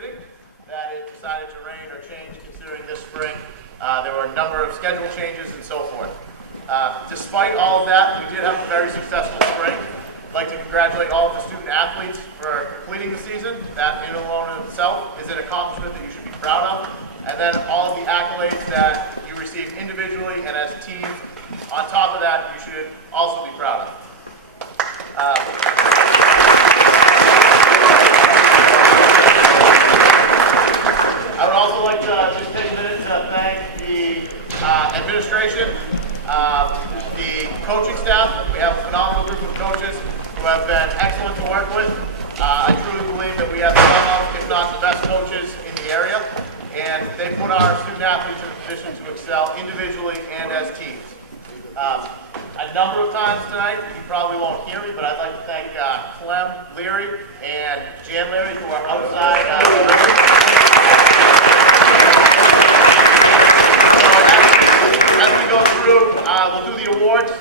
fitting that it decided to rain or change considering this spring. There were a number of schedule changes and so forth. Despite all of that, we did have a very successful spring. I'd like to congratulate all of the student athletes for completing the season. That in alone in itself is an accomplishment that you should be proud of. And then all of the accolades that you receive individually and as teams, on top of that, you should also be proud of. I would also like to just take a minute to thank the administration, the coaching staff. We have a phenomenal group of coaches who have been excellent to work with. I truly believe that we have some of, if not the best coaches in the area, and they put our student athletes in a position to excel individually and as teams. A number of times tonight, you probably won't hear me, but I'd like to thank Clem Leary and Jan Leary, who are outside. As we go through, we'll do the awards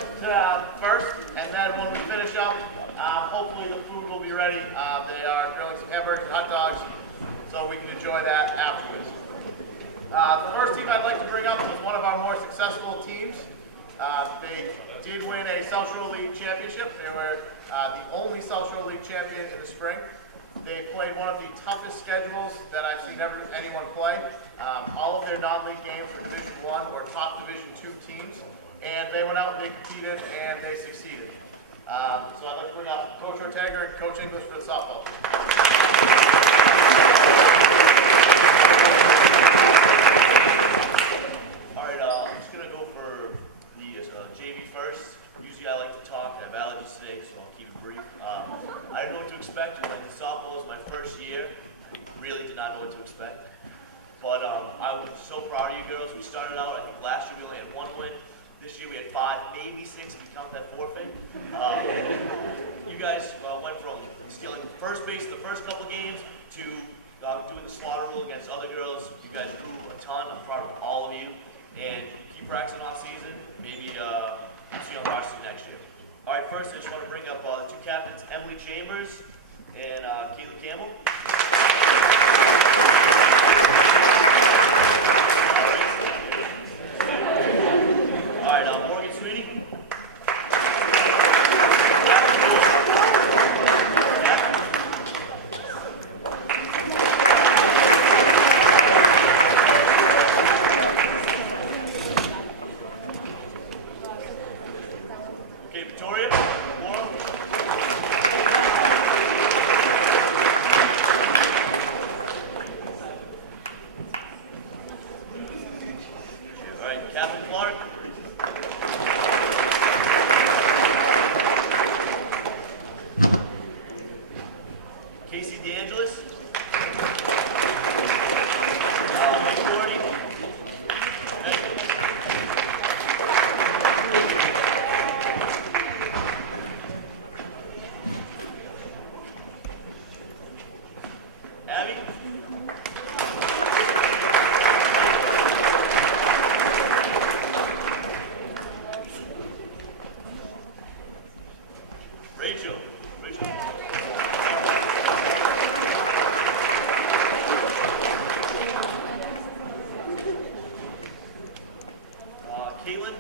first, and then when we finish up, hopefully the food will be ready. They are grilling some hamburgers and hot dogs, so we can enjoy that afterwards. The first team I'd like to bring up is one of our more successful teams. They did win a South Shore League championship. They were the only South Shore League champion in the spring. They played one of the toughest schedules that I've seen anyone play. All of their non-league games were Division I or top Division II teams, and they went out and they competed and they succeeded. So I'd like to bring up Coach Ortega and Coach English for the softball team. All right, I'm just going to go for the JV first. Usually I like to talk. I have allergies today, so I'll keep it brief. I didn't know what to expect. Like, the softball was my first year. Really did not know what to expect. But I was so proud of you girls. We started out, I think last year we only had 1 win. This year we had 5, maybe 6 if you count that forfeit. You guys went from stealing first base the first couple games to doing the slaughter rule against other girls. You guys grew a ton. I'm proud of all of you. And keep practicing off season. Maybe see you on varsity next year. All right, first I just want to bring up the 2 captains, Emily Chambers and Caitlin Campbell. All right, Morgan Sweetie. Okay, Victoria. Laura. All right, Captain Clark. Casey DeAngelis. Nick Doherty. Abby. Rachel. Caitlin.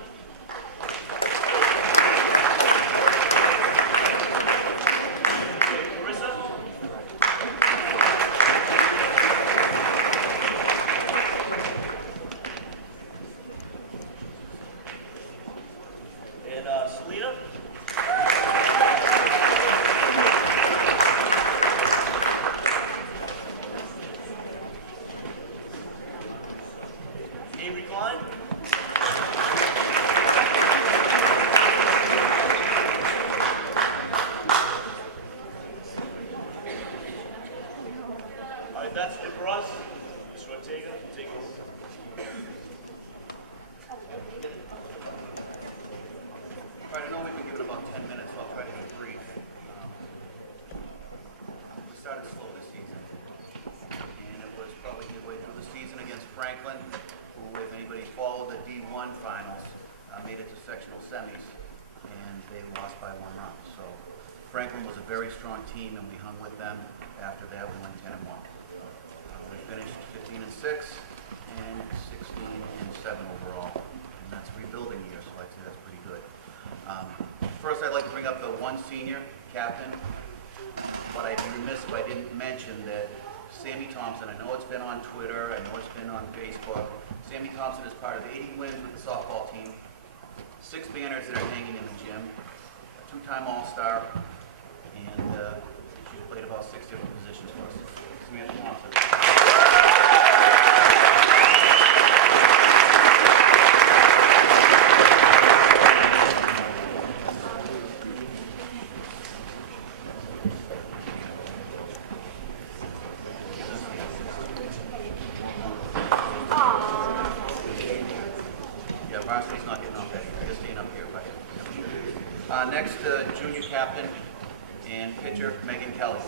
Carissa. And Selena. Avery Klein. All right, that's it for us. Mr. Ortega, take over. All right, I know we've been given about 10 minutes, so I'll try to be brief. We started slow this season, and it was probably midway through the season against Franklin, who, if anybody followed the D1 finals, made it to sectional semis, and they lost by 1 run. So Franklin was a very strong team, and we hung with them. After that, we went 10-1. senior, captain, but I'd be remiss if I didn't mention that Sammy Thompson, I know it's been on Twitter, I know it's been on Facebook. Sammy Thompson is part of 80 wins with the softball team, 6 banners that are hanging in the gym, a 2-time All-Star, and she's played about 6 different positions for us. Samantha Thompson. Yeah, varsity's not getting up there. You're staying up here, buddy. Next, junior captain and pitcher, Megan Kelly.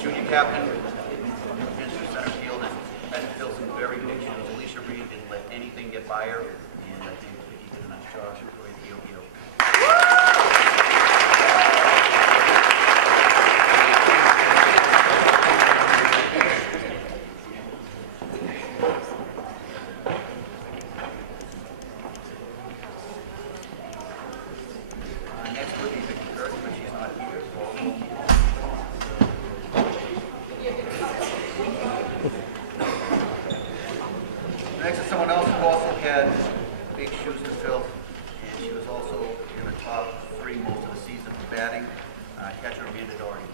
Junior captain, finished in center field and had to fill some very big shoes. Alicia Reed didn't let anything get by her, and I think Vicky did a nice job. She was really deal. Next would be Vicky Kurtz, but she's not here, so next is someone else who also had big shoes to fill, and she was also in the top 3 most of the season for batting, catcher Amanda Doherty.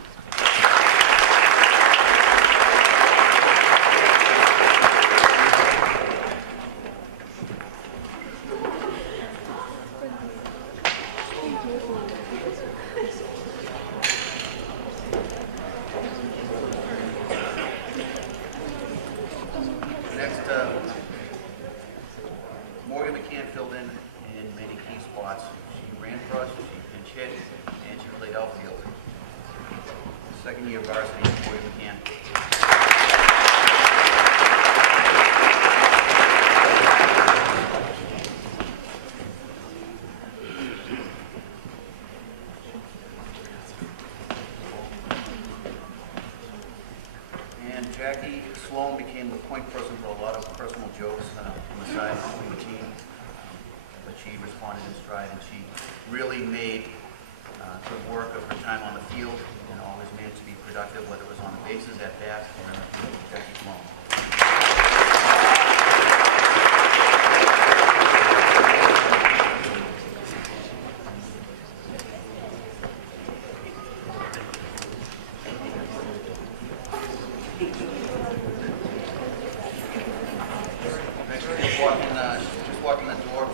Next, Morgan McCann filled in many key spots. She ran for us, she pinch hit, and she played outfield. Second year varsity, Morgan McCann. And Jackie Sloan became the point person for a lot of personal jokes on the side of the team. But she responded in stride, and she really made good work of her time on the field and always managed to be productive, whether it was on the bases, at bats, or in the field. Jackie Sloan. Just walking the door.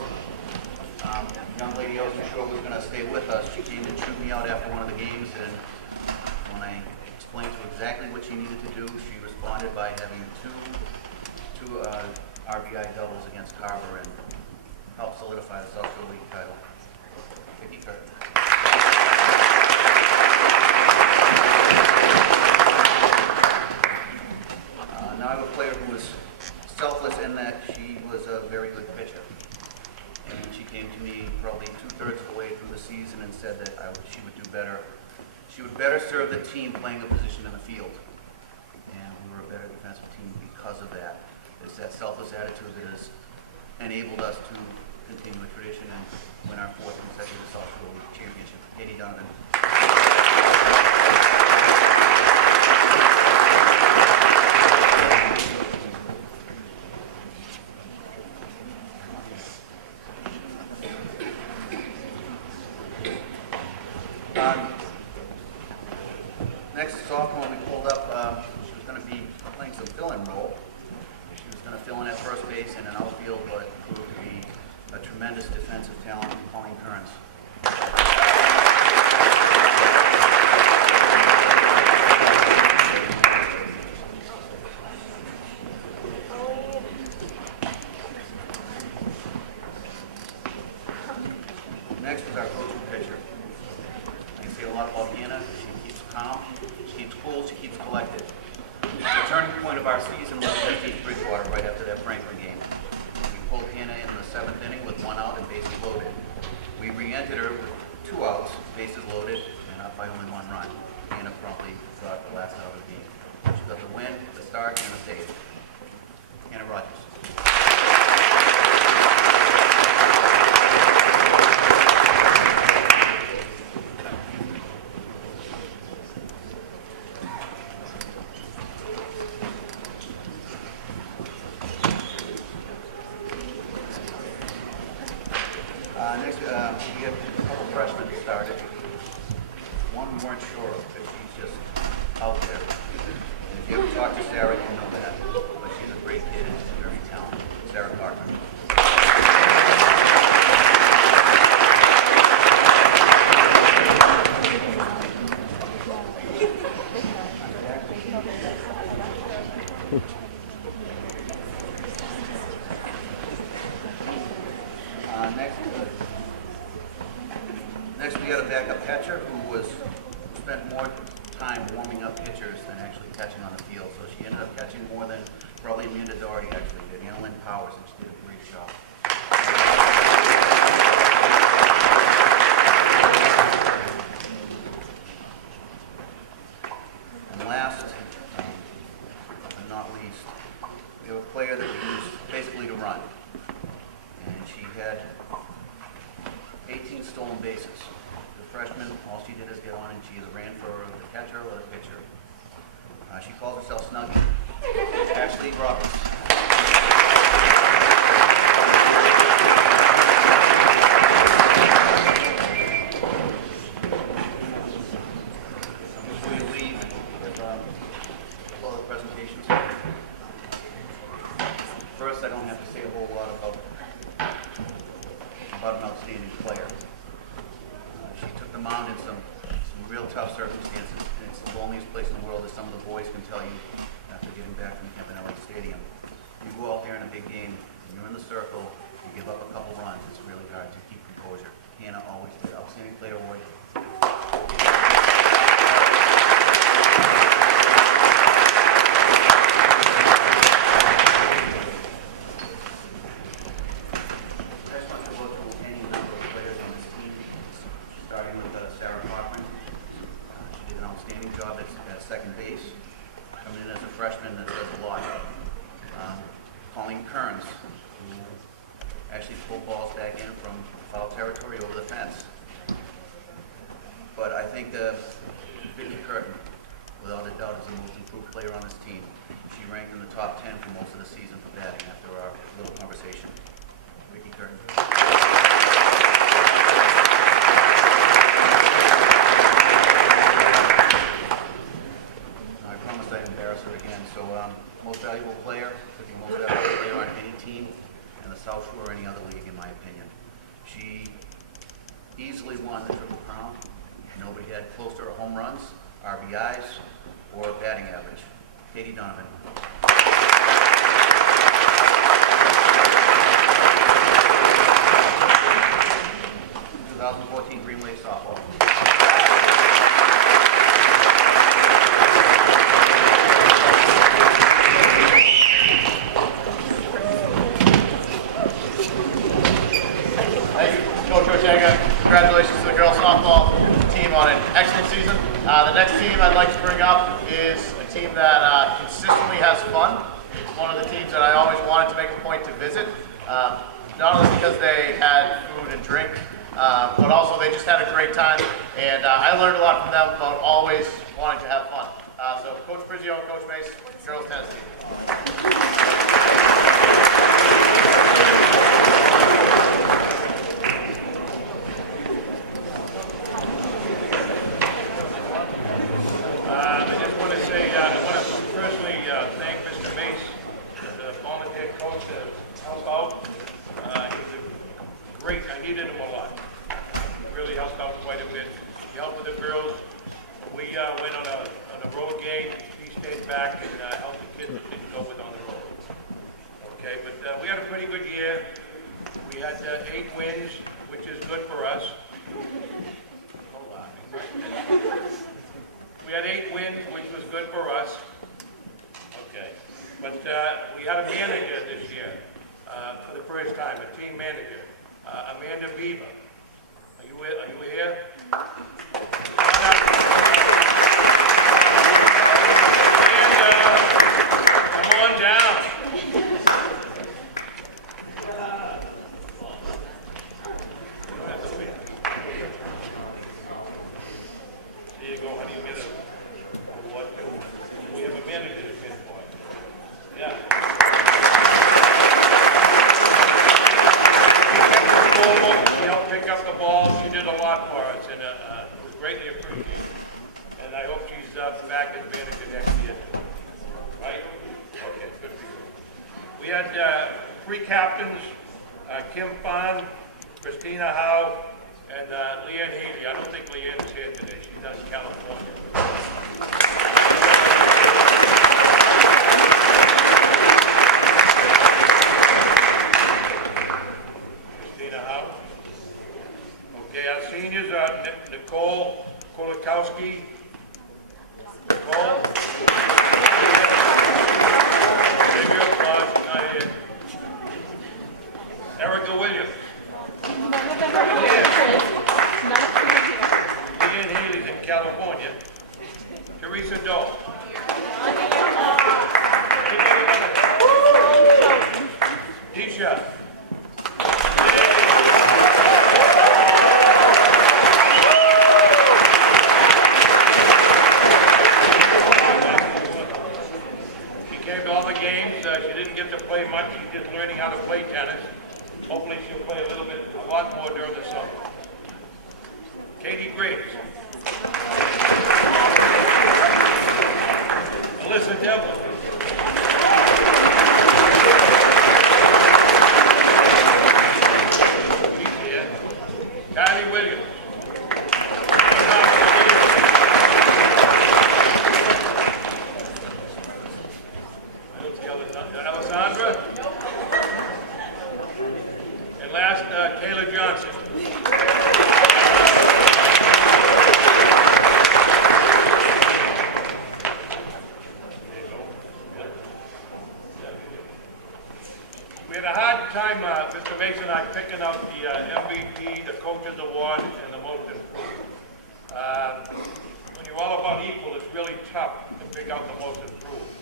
Young lady I wasn't sure was going to stay with us. She came and chewed me out after one of the games, and when I explained to her exactly what she needed to do, she responded by having two RBI doubles against Carver and helped solidify the Southfield League title. Vicky Curtin. Now I have a player who was selfless in that she was a very good pitcher. And she came to me probably 2/3 of the way through the season and said that she would do better. She would better serve the team playing a position in the field. And we were a better defensive team because of that. It's that selfless attitude that has enabled us to continue a tradition and win our 4th consecutive Southfield League championship. Katie Donovan. Next sophomore we pulled up, she was going to be playing some fill-in role. She was going to fill in at first base and an outfield, but proved to be a tremendous defensive talent, Colleen Kearns. Next is our go-to pitcher. I can say a lot about Hannah. She keeps calm, she keeps cool, she keeps collected. The turning point of our season was against Bridgewater right after that Franklin game. We pulled Hannah in the 7th inning with 1 out and bases loaded. We re-entered her with 2 outs, bases loaded, and up by only 1 run. Hannah promptly got the last out of the game. She got the win, the start, and the save. Hannah Rogers. Next, we have a couple freshmen that started. One we weren't sure of, but she's just out there. And if you ever talk to Sarah, you know that. But she's a great kid and she's very talented. Sarah Parkman. Next, we got a backup catcher who spent more time warming up pitchers than actually catching on the field. So she ended up catching more than probably Amanda Doherty actually did. Annalyn Powers, and she did a great job. And last, but not least, we have a player that we use basically to run. And she had 18 stolen bases. The freshman, all she did is get on and she either ran for the catcher or the pitcher. She calls herself Snuggie. Ashley Roberts. Before you leave, with all the presentations. First, I don't have to say a whole lot about an outstanding player. She took the mound in some real tough circumstances. And it's the loneliest place in the world, as some of the boys can tell you after getting back from Campanelli Stadium. You go out there in a big game, and you're in the circle, you give up a couple runs, it's really hard to keep composure. Hannah always did. Outstanding Player Award. Job at second base, coming in as a freshman that does a lot. Colleen Kearns, who actually pulled balls back in from foul territory over the fence. But I think Vicky Curtin, without a doubt, is the most improved player on this team. She ranked in the top 10 for most of the season for batting after our little conversation. Vicky Curtin. Most valuable player, could be most valuable player on any team in the South Shore or any other league, in my opinion. She easily won the Triple Crown. Nobody had close to her home runs, RBIs, or batting average. Katie Donovan. 2014 Green Wave Softball. Congratulations to the girls softball team on an excellent season. The next team I'd like to bring up is a team that consistently has fun. It's one of the teams that I always wanted to make a point to visit, not only because they had food and drink, but also they just had a great time, and I learned a lot from them about always wanting to have fun. So Coach Brizio and Coach Mace, girls tennis team. I needed him a lot. He really helped out quite a bit. He helped with the girls. We went on a road game. He stayed back and helped the kids that didn't go with on the road. Okay, but we had a pretty good year. We had 8 wins, which is good for us. Hold on. We had 8 wins, which was good for us. pick up the ball. She did a lot for us, and it was greatly appreciated. And I hope she's back as manager next year, too. Right? Okay, good for you. We had 3 captains, Kim Phan, Christina Howe, and Leanne Healy. I don't think Leanne is here today. She's out in California. Christina Howe. Okay, our seniors are Nicole Kolakowski. Nicole. Erica Williams. Ian Haley's in California. Teresa Doe. Tisha. She came to all the games. She didn't get to play much. She's just learning how to play tennis. Hopefully she'll play a lot more during the summer. Katie Graves. Alyssa Devlin. She's here. Kylie Williams. Alessandra. And last, Kayla Johnson. We had a hard time, Mr. Mason and I, picking out the MVP, the Coaches Award, and the most improved. When you're all about equal, it's really tough to pick out the most improved.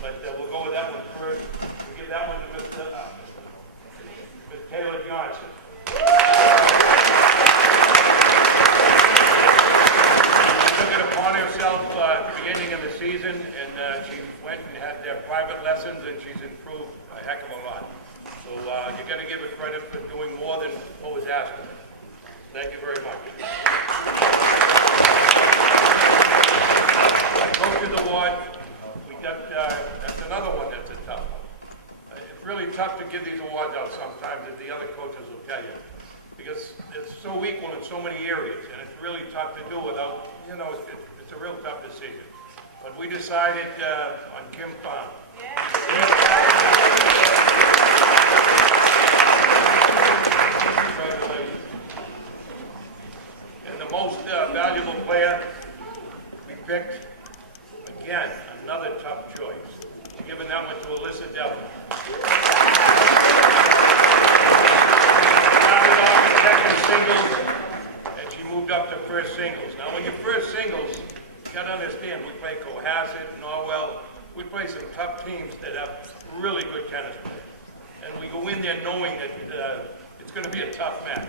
But we'll go with that one first. We'll give that one to Ms. Taylor Johnson. She took it upon herself at the beginning of the season, and she went and had their private lessons, and she's improved a heck of a lot. So you're going to give her credit for doing more than what was asked of her. Thank you very much. Coaches Award, we got, that's another one that's a tough one. It's really tough to give these awards out sometimes, as the other coaches will tell you, because it's so equal in so many areas, and it's really tough to do without, you know, it's a real tough decision. But we decided on Kim Phan. Congratulations. And the most valuable player we picked, again, another tough choice. We're giving that one to Alyssa Devlin. Started off in second singles, and she moved up to first singles. Now, when you're first singles, you got to understand, we play Cohasset, Norwell. We play some tough teams that have really good tennis players. And we go in there knowing that it's going to be a tough match.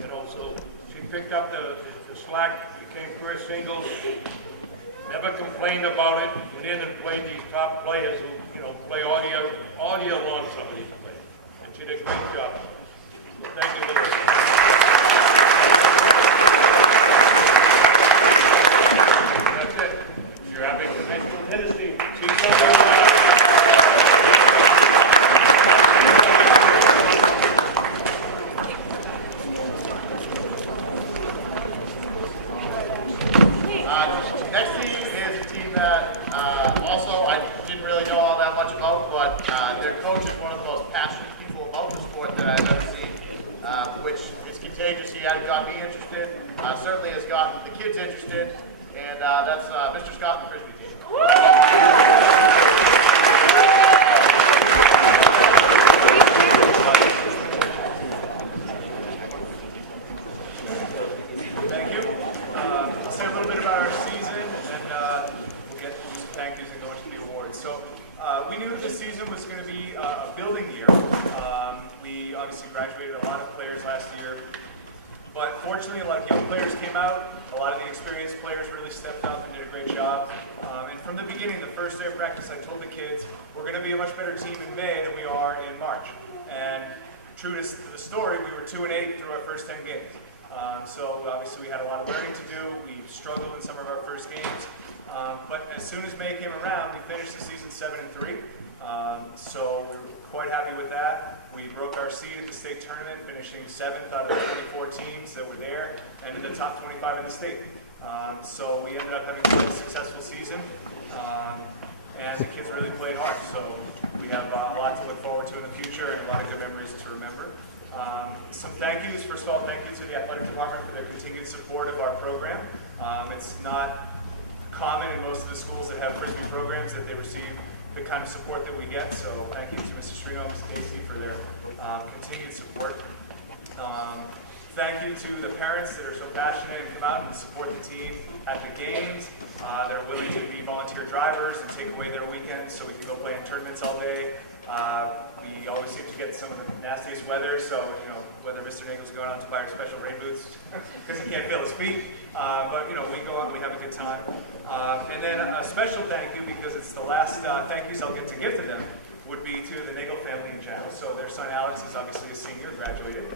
You know, so she picked up the slack, became first singles. Never complained about it. Went in and played these top players who, you know, play all year long, some of these players. And she did a great job. So thank you for listening. That's it. Your Abington High School tennis team. See somebody Next team is a team that also I didn't really know all that much about, but their coach is one of the most passionate people about the sport that I've ever seen, which is contagious. He had got me interested, certainly has gotten the kids interested, and that's Mr. Scott and the Frisbee team. Thank you. I'll say a little bit about our season, and we'll get to these thank yous and go into the awards. So we knew that this season was going to be a building year. We obviously graduated a lot of players last year, but fortunately a lot of young players came out. A lot of the experienced players really stepped up and did a great job. And from the beginning, the first day of practice, I told the kids, we're going to be a much better team in May than we are in March. And true to the story, we were 2-8 through our first 10 games. So obviously we had a lot of learning to do. We struggled in some of our first games. But as soon as May came around, we finished the season 7-3. So we were quite happy with that. We broke our seed at the state tournament, finishing 7th out of the 24 teams that were there, and in the top 25 in the state. So we ended up having a really successful season, and the kids really played hard. So we have a lot to look forward to in the future and a lot of good memories to remember. Some thank yous. First of all, thank you to the athletic department for their continued support of our program. It's not common in most of the schools that have Frisbee programs that they receive the kind of support that we get. So thank you to Mrs. Strino and Ms. Casey for their continued support. Thank you to the parents that are so passionate and come out and support the team at the games. They're willing to be volunteer drivers and take away their weekends so we can go play in tournaments all day. We always seem to get some of the nastiest weather, so whether Mr. Nagel's going out to buy our special rain boots because he can't feel his feet. But we go out, we have a good time. And then a special thank you, because it's the last thank yous I'll get to give to them, would be to the Nagel family in general. So their son Alex is obviously a senior, graduated.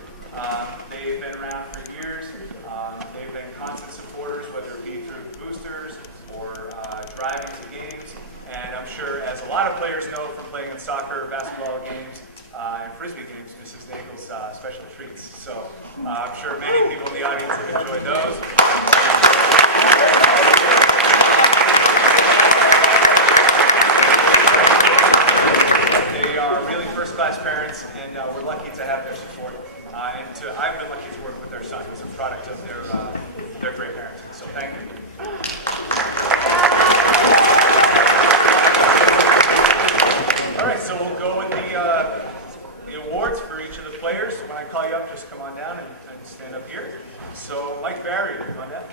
They've been around for years. They've been constant supporters, whether it be through boosters or driving to games. And I'm sure, as a lot of players know from playing in soccer, basketball games, and Frisbee games, Mrs. Nagel's special treats. So I'm sure many people in the audience have enjoyed those. They are really first-class parents, and we're lucky to have their support. I've been lucky to work with their son, who's a product of their great parenting. So thank you. All right, so we'll go with the awards for each of the players. When I call you up, just come on down and stand up here. So Mike Barry, come on down.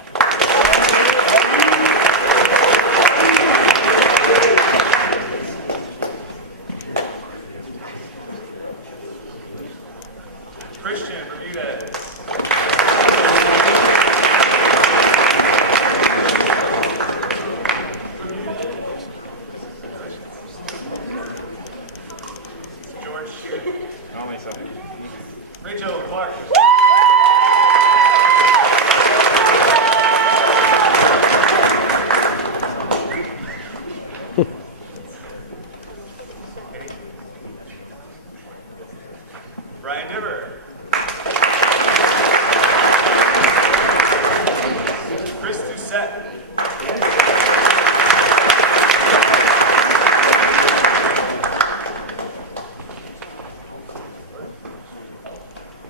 Christian Bermudez. George Shear. Rachel Clark. Brian Dibber. Chris Doucette.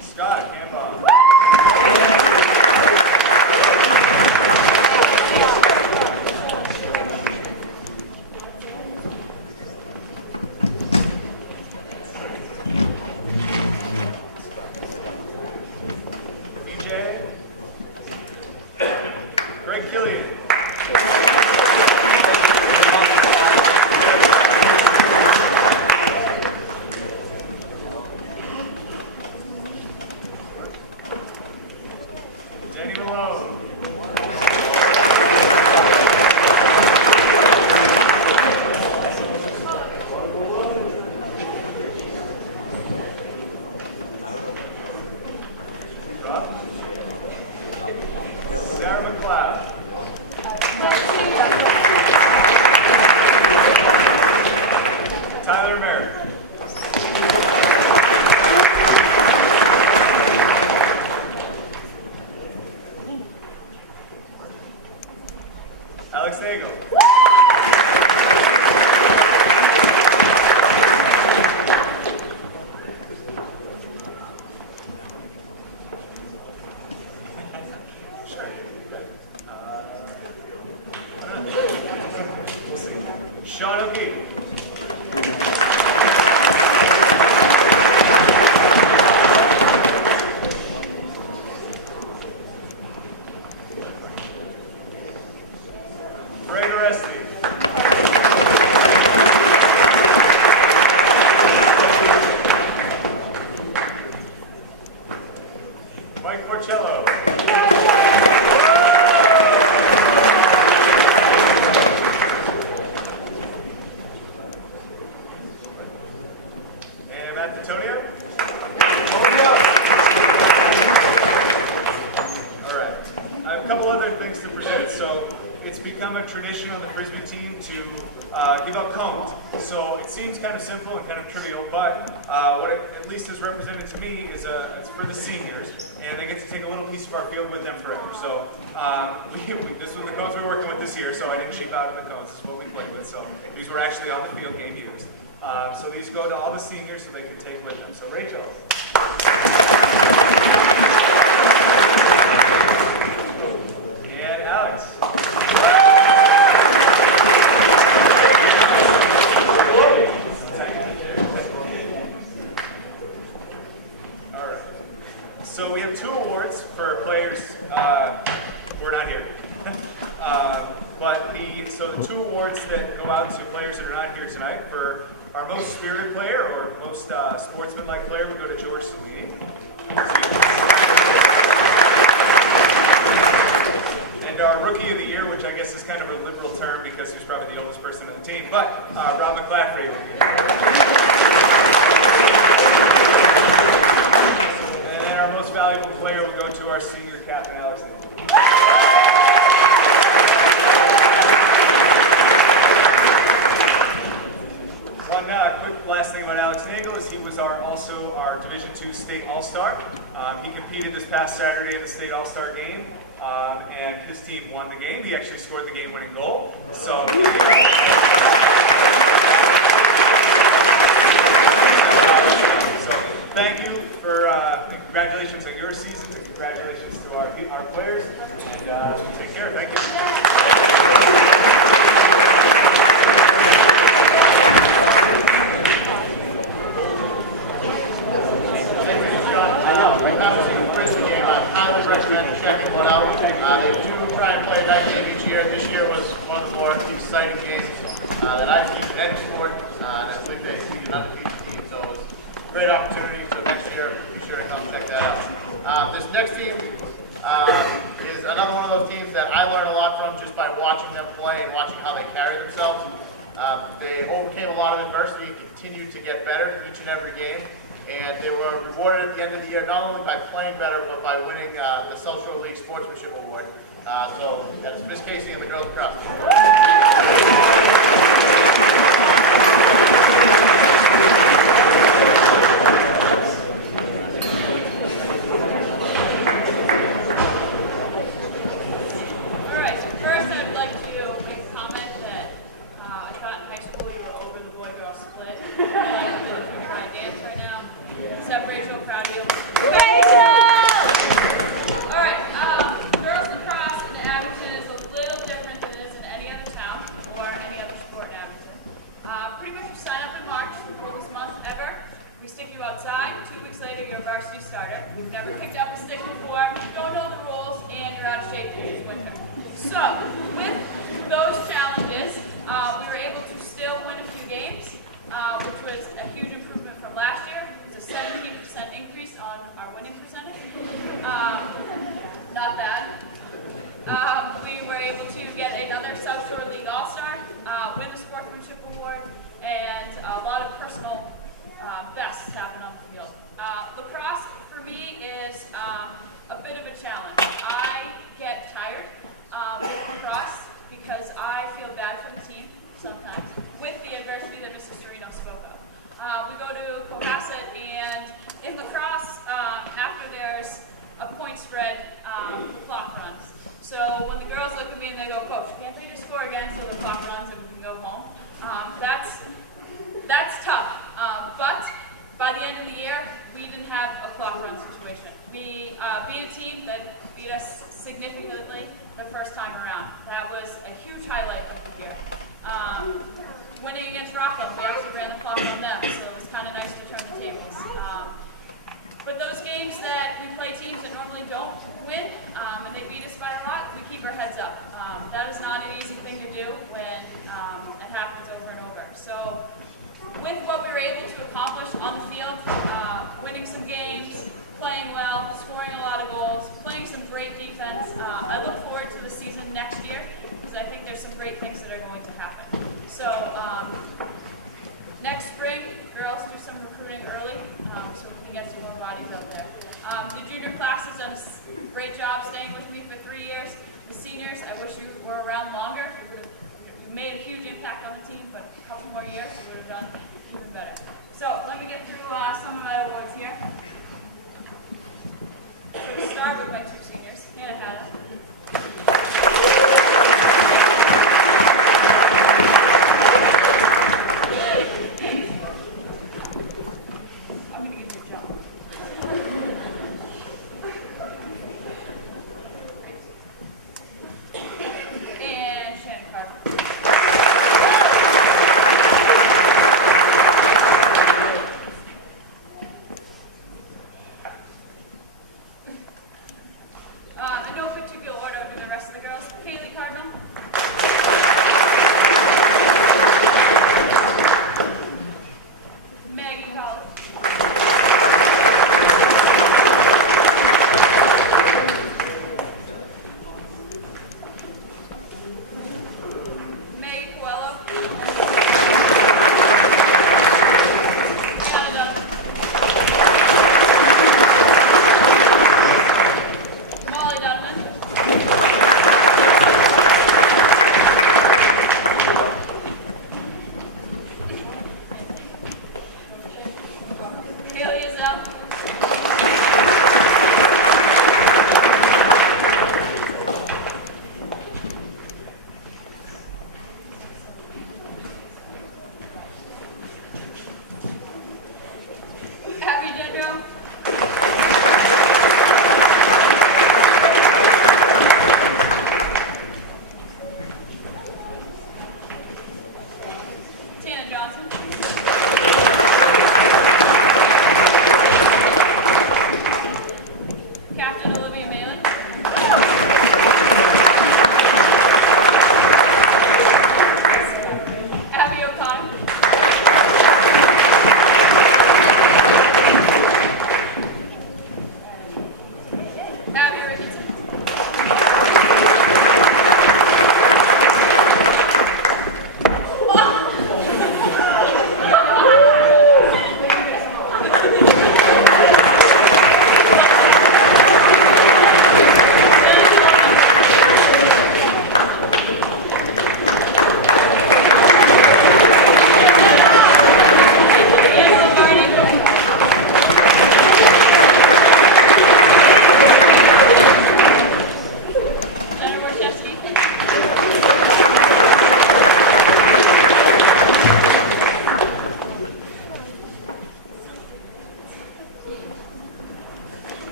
Scott Campbell. DJ. Greg Killian. Danny Malone. Rob. Sarah McLeod. Tyler Merritt. Alex Nagel. Sure. I don't know. We'll see. Sean O'Keefe. Greg Oresti. Mike Porcello. And Matt Antonio. couple other things to present. So it's become a tradition on the Frisbee team to give out cones. So it seems kind of simple and kind of trivial, but what it at least is represented to me is it's for the seniors, and they get to take a little piece of our field with them forever. So this was the cones we were working with this year, so I didn't cheap out on the cones. This is what we played with. So these were actually on the field game used. So these go to all the seniors so they can take with them. So Rachel. And Alex. All right. So we have 2 awards for players who are not here. So the 2 awards that go out to players that are not here tonight for our most spirited player or most sportsmanlike player would go to George Salini. And our Rookie of the Year, which I guess is kind of a liberal term because he's probably the oldest person on the team, but Rob McClaffrey would be. And then our most valuable player will go to our senior captain, Alex Nagel. One quick last thing about Alex Nagel is he was also our Division II State All-Star. He competed this past Saturday in the State All-Star game, and his team won the game. He actually scored the game-winning goal. So, thank you for congratulations on your season, and congratulations to our players. And take care. Thank you. Highly recommend checking one out. They do try and play a night game each year. This year was one of the more exciting games that I've seen in any sport. And I believe they beat an undefeated team, so it was a great opportunity. So next year, be sure to come check that out. This next team is another one of those teams that I learned a lot from just by watching them play and watching how they carry themselves. They overcame a lot of adversity and continued to get better each and every game. And they were rewarded at the end of the year not only by playing better, but by winning the South Shore League Sportsmanship Award. So that is Miss Casey and the girls across. All right, first I'd like to make a comment that I thought in high school you were over the boy-girl split. I like that if you're trying to dance right now. Except Rachel, proud of you. All right, girls lacrosse in Abington is a little different than it is in any other town or any other sport in Abington. Pretty much you sign up in March, the coldest month ever. We stick you outside. 2 weeks later, you're a varsity starter. You've never picked up a stick before, don't know the rules, and you're out of shape because it's winter. So, with those challenges, we were able to still win a few games, which was a huge improvement from last year. It's a 17% increase on our winning percentage. Not bad. We were able to get another South Shore League All-Star, win the Sportsmanship Award, and a lot of personal bests happen on the field. Lacrosse, for me, is a bit of a challenge. I get tired with lacrosse because I feel bad for the team sometimes with the adversity that Mrs. Torino spoke of. We go to Cohasset, and in lacrosse, after there's a point spread, the clock runs. So when the girls look at me and they go, "Coach, can't they just score again so the clock runs and we can go home?" That's tough. But by the end of the year, we didn't have a clock run situation. We beat a team that beat us significantly the first time around. That was a huge highlight of the year. Winning against Rockland, we actually ran the clock on them, so it was kind of nice to turn the tables. But those games that we play teams that normally don't win, and they beat us by a lot, we keep our heads up. That is not an easy thing to do when it happens over and over. So with what we were able to accomplish on the field, winning some games, playing well, scoring a lot of goals, playing some great defense, I look forward to the season next year because I think there's some great things that are going to happen. So next spring, girls do some recruiting early so we can get some more bodies out there. The junior class has done a great job staying with me for 3 years. seniors, I wish you were around longer. You made a huge impact on the team, but a couple more years, you would have done even better. So let me get through some of my awards here. I'm going to start with my two seniors, Hannah Hatta. I'm going to give you a jump. And Shannon Carter.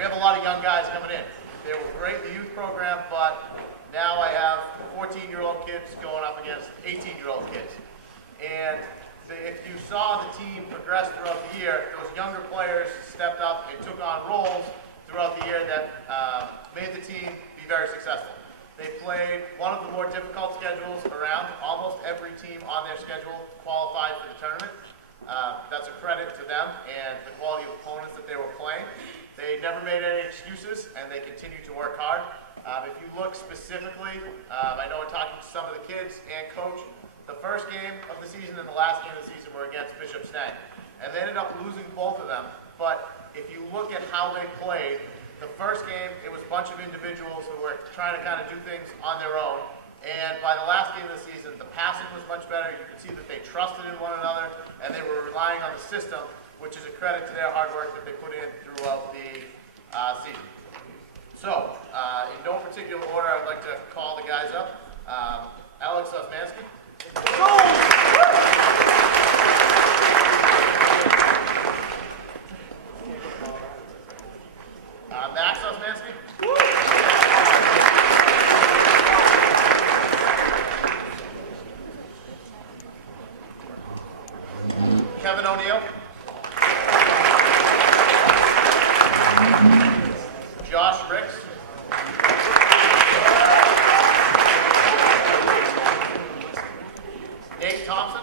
we have a lot of young guys coming in. They were great in the youth program, but now I have 14-year-old kids going up against 18-year-old kids. And if you saw the team progress throughout the year, those younger players stepped up and took on roles throughout the year that made the team be very successful. They played one of the more difficult schedules around. Almost every team on their schedule qualified for the tournament. That's a credit to them and the quality of opponents that they were playing. They never made any excuses, and they continued to work hard. If you look specifically, I know in talking to some of the kids and coach, the first game of the season and the last game of the season were against Bishop Snag. And they ended up losing both of them. But if you look at how they played, the first game, it was a bunch of individuals who were trying to kind of do things on their own. And by the last game of the season, the passing was much better. You could see that they trusted in one another, and they were relying on the system, which is a credit to their hard work that they put in throughout the season. So, in no particular order, I'd like to call the guys up. Alex Osmansky. Max Osmansky. Kevin O'Neill. Josh Ricks. Nate Thompson.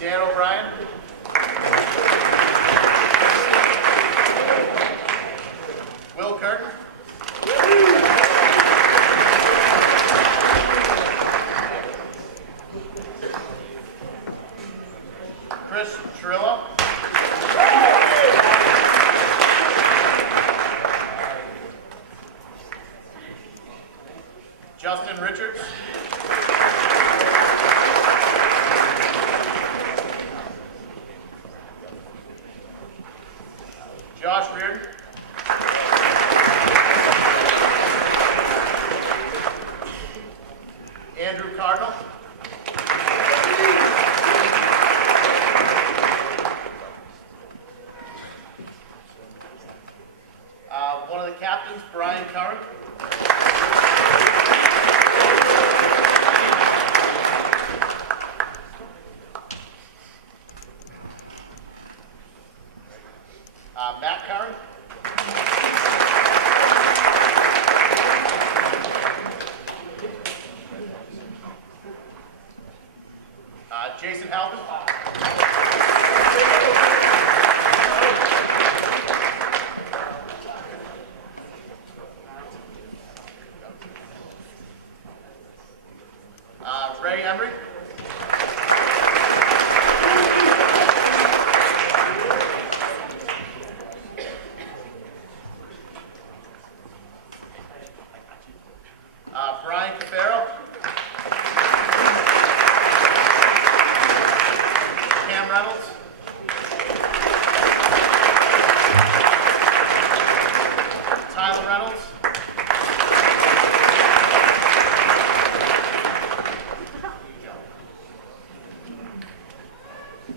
Dan O'Brien. Will Curtin. Chris Trillo. Justin Richards. Josh Reardon. Andrew Cardinal. One of the captains, Brian Curran. Matt Curran. Jason Halpin. Ray Emery. Brian Cafaro. Cam Reynolds. Tyler Reynolds.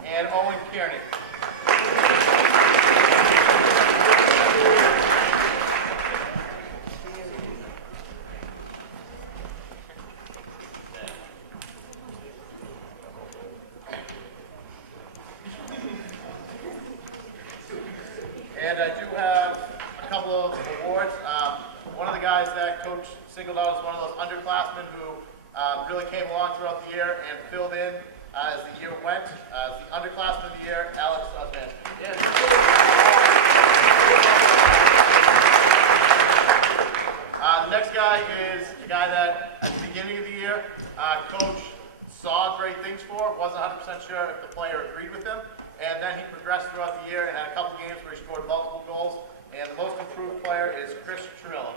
And Owen Kearney. And I do have a couple of awards. One of the guys that Coach singled out is one of those underclassmen who really came along throughout the year and filled in as the year went. The underclassman of the year, Alex Osman. The next guy is the guy that at the beginning of the year, Coach saw great things for, wasn't 100% sure if the player agreed with him, and then he progressed throughout the year and had a couple games where he scored multiple goals, and the most improved player is Chris Trillo.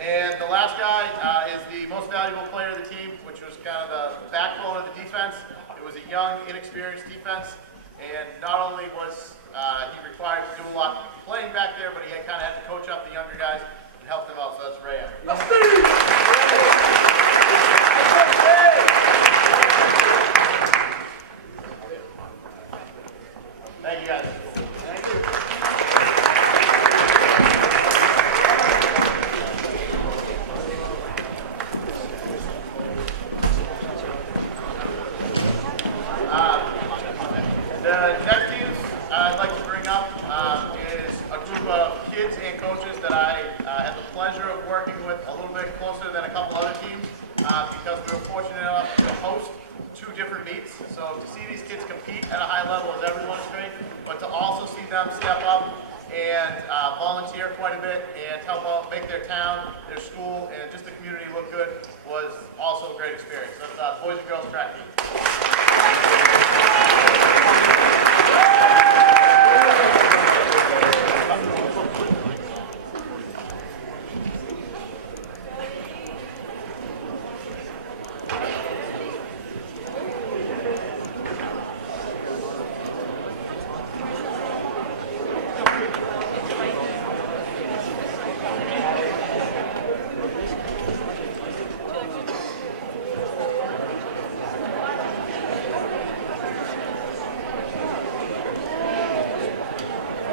And the last guy is the most valuable player of the team, which was kind of the backbone of the defense. It was a young, inexperienced defense, and not only was he required to do a lot playing back there, but he kind of had to coach up the younger guys and help them out, so that's Ray. athletes. So to see these kids compete at a high level is everyone's great, but to also see them step up and volunteer quite a bit and help out make their town, their school, and just the community look good was also a great experience. That's boys and girls track meet.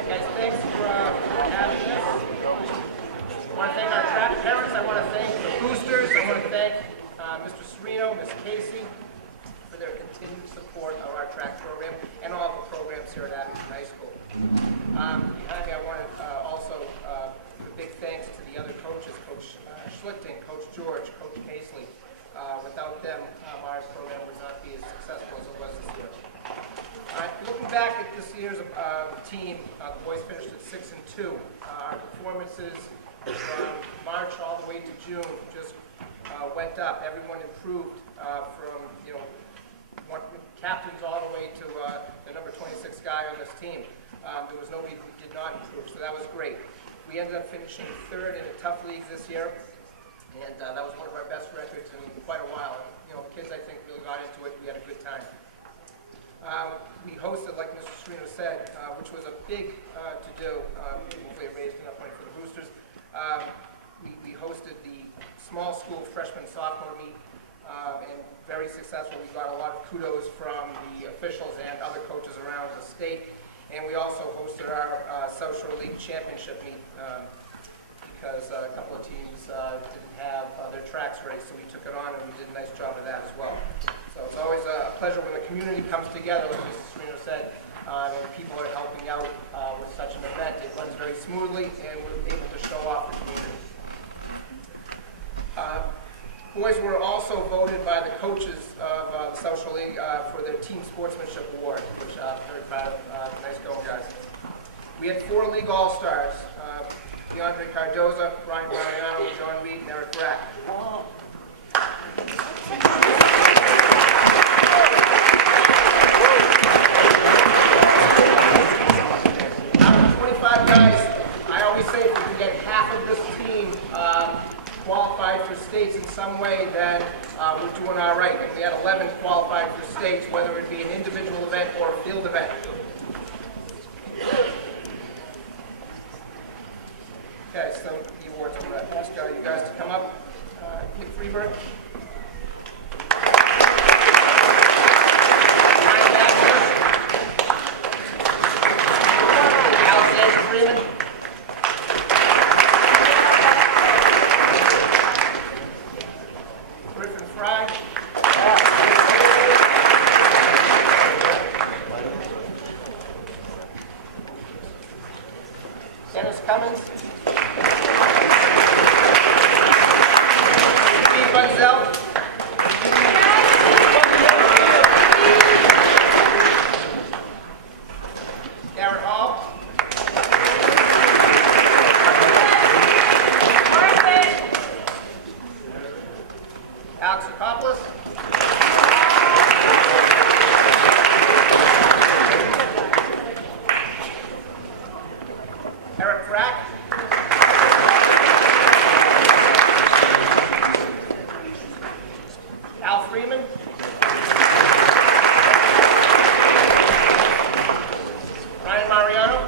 Guys, thanks for having us. I want to thank our track parents. I want to thank the boosters. I want to thank Mr. Serino, Ms. Casey for their continued support of our track program and all of the programs here at Abington High School. Behind me, I want to also give a big thanks to the other coaches, Coach Schlichting, Coach George, Coach Paisley. Without them, our program would not be as successful as it was this year. Looking back at this year's team, the boys finished at 6-2. Our performances from March all the way to June just went up. Everyone improved from one captains all the way to the number 26 guy on this team. There was nobody who did not improve, so that was great. We ended up finishing third in a tough league this year, and that was one of our best records in quite a while. And, the kids, I think, really got into it. We had a good time. We hosted, like Mr. Serino said, which was a big to-do. Hopefully it raised enough money for the boosters. We hosted the small school freshman-sophomore meet, and very successful. We got a lot of kudos from the officials and other coaches around the state. And we also hosted our Social League Championship meet because a couple of teams didn't have their tracks ready, so we took it on and we did a nice job of that as well. So it's always a pleasure when the community comes together, like Mr. Serino said, and people are helping out with such an event. It runs very smoothly and we're able to show off the community. Boys were also voted by the coaches of the Social League for their Team Sportsmanship Award, which I'm very proud of. Nice going, guys. We had 4 league all-stars, DeAndre Cardoza, Ryan Mariano, John Reed, and Eric Brack. Out of 25 guys, I always say if we can get half of this team qualified for states in some way, then we're doing all right. And we had 11 qualified for states, whether it be an individual event or a field event. Okay, so the awards, I'm going to ask you guys to come up. Nick Freeberg. Ryan Baxter. Alexander Freeman. Griffin Fry. Dennis Cummins. Steve Bunzel. Garrett Hall. Alex Akopoulos. Eric Brack. Al Freeman. Ryan Mariano.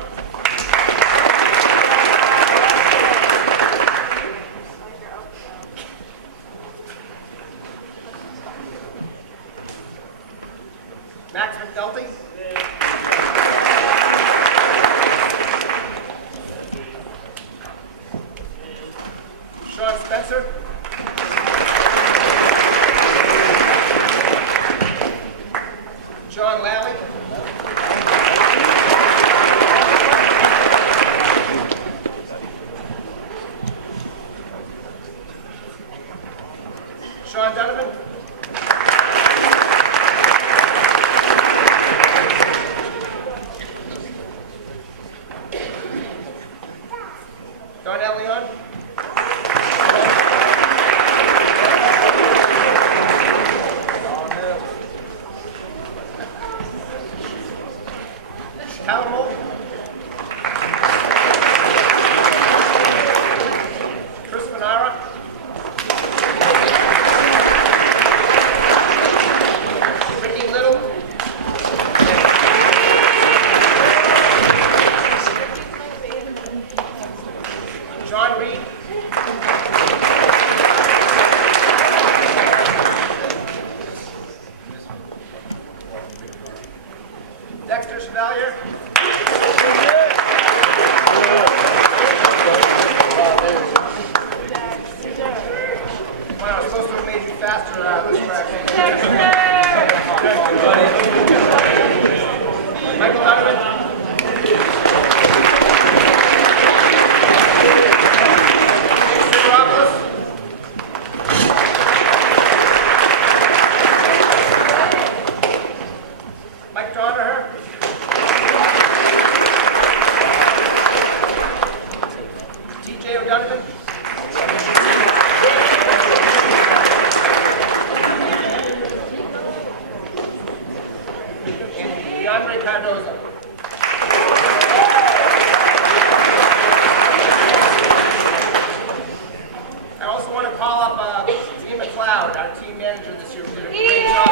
Max McNulty. Sean Spencer. John Lally. Sean Donovan. faster this track. Michael Donovan. Mike Donaher. TJ O'Donovan. And DeAndre Cardoza. I also want to call up Ian McLeod, our team manager this year, who did a great job.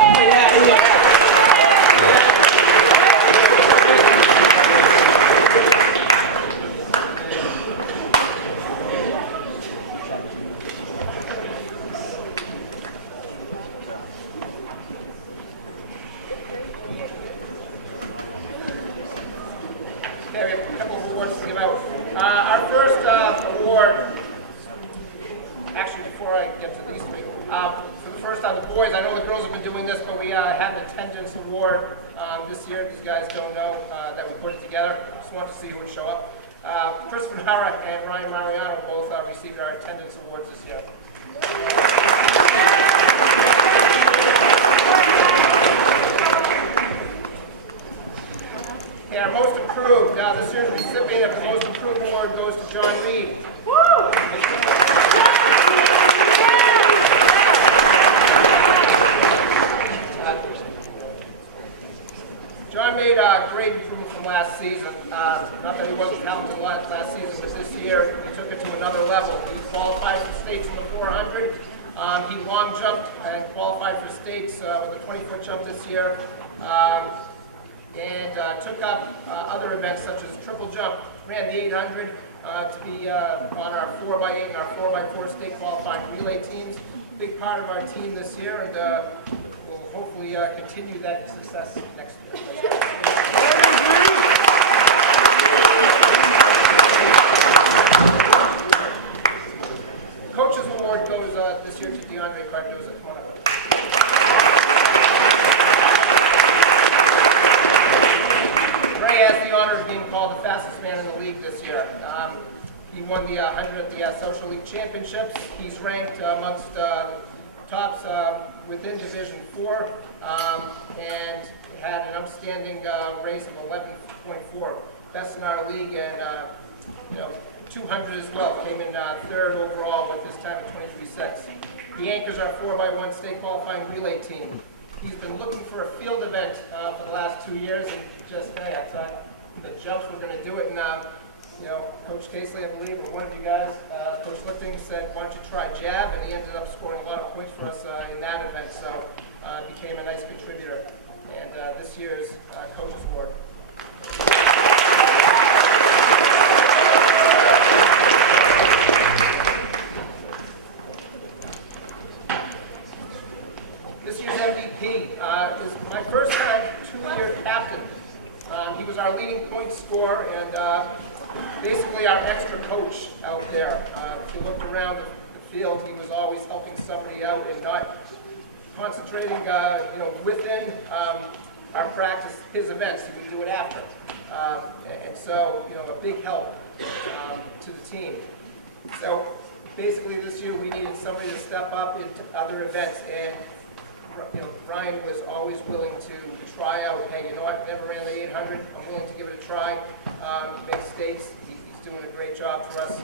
Okay, we have a couple of awards to give out. Our first award, actually before I get to these three, for the first time, the boys, I know the girls have been doing this, but we had an attendance award this year. These guys don't know that we put it together. Just wanted to see who would show up. Christopher Hara and Ryan Mariano both received our attendance awards this year. Okay, our most improved. This year's recipient of the most improved award goes to John Reed. John made a great improvement from last season. Not that he wasn't talented last season, but this year he took it to another level. He qualified for states in the 400. He long jumped and qualified for states with a 20-foot jump this year. And took up other events such as triple jump, ran the 800 to be on our 4x8 and our 4x4 state qualifying relay teams. Big part of our team this year, and we'll hopefully continue that success next year. Coach's award goes this year to DeAndre Cardoza. Come on up. Ray has the honor of being called the fastest man in the league this year. He won the 100 at the Social League Championships. He's ranked amongst tops within Division 4 and had an outstanding race of 11.4, best in our league, and 200 as well. Came in third overall with this time of 23.6. He anchors our 4x1 state qualifying relay team. He's been looking for a field event for the last 2 years, and just, hey, I thought the jumps were going to do it. And, Coach Casely, I believe, or one of you guys, Coach Lichting said, why don't you try jab? And he ended up scoring a lot of points for us in that event, so became a nice contributor. And this year's Coach's Award. This year's MVP is my first time two-year captain. He was our leading point scorer and basically our extra coach out there. If you looked around the field, he was always helping somebody out and not concentrating, within our practice, his events. He would do it after. And so, a big help to the team. So basically this year we needed somebody to step up into other events, and Ryan was always willing to try out, hey, I've never ran the 800, I'm willing to give it a try, make states. He's doing a great job for us.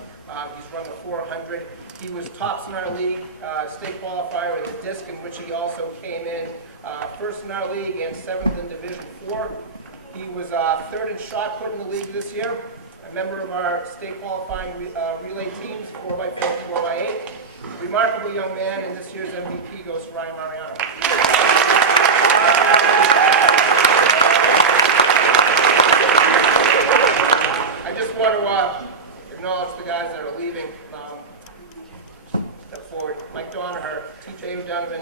He's run the 400. He was tops in our league, state qualifier in the disc, in which he also came in first in our league and 7th in Division 4. He was third in shot put in the league this year, a member of our state qualifying relay teams, 4x4, 4x8. Remarkable young man, and this year's MVP goes to Ryan Mariano. I just want to acknowledge the guys that are leaving. Step forward. Mike Donaher, TJ O'Donovan,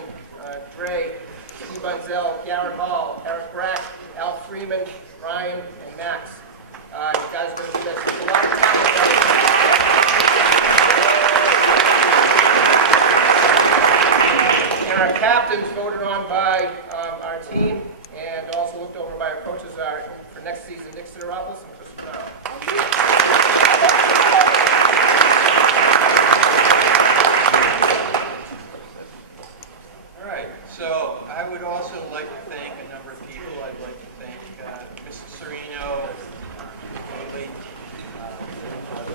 Dre, Steve Bunzel, Garrett Hall, Eric Brack, Al Freeman, Ryan, and Max. You guys are going to be missed. There's a lot of talent there. And our captains voted on by our team and also looked over by our coaches are for next season, Nick Sideropoulos and Chris Finaro. All right, so I would also like to thank a number of people. I'd like to thank Mrs. Serino, Haley,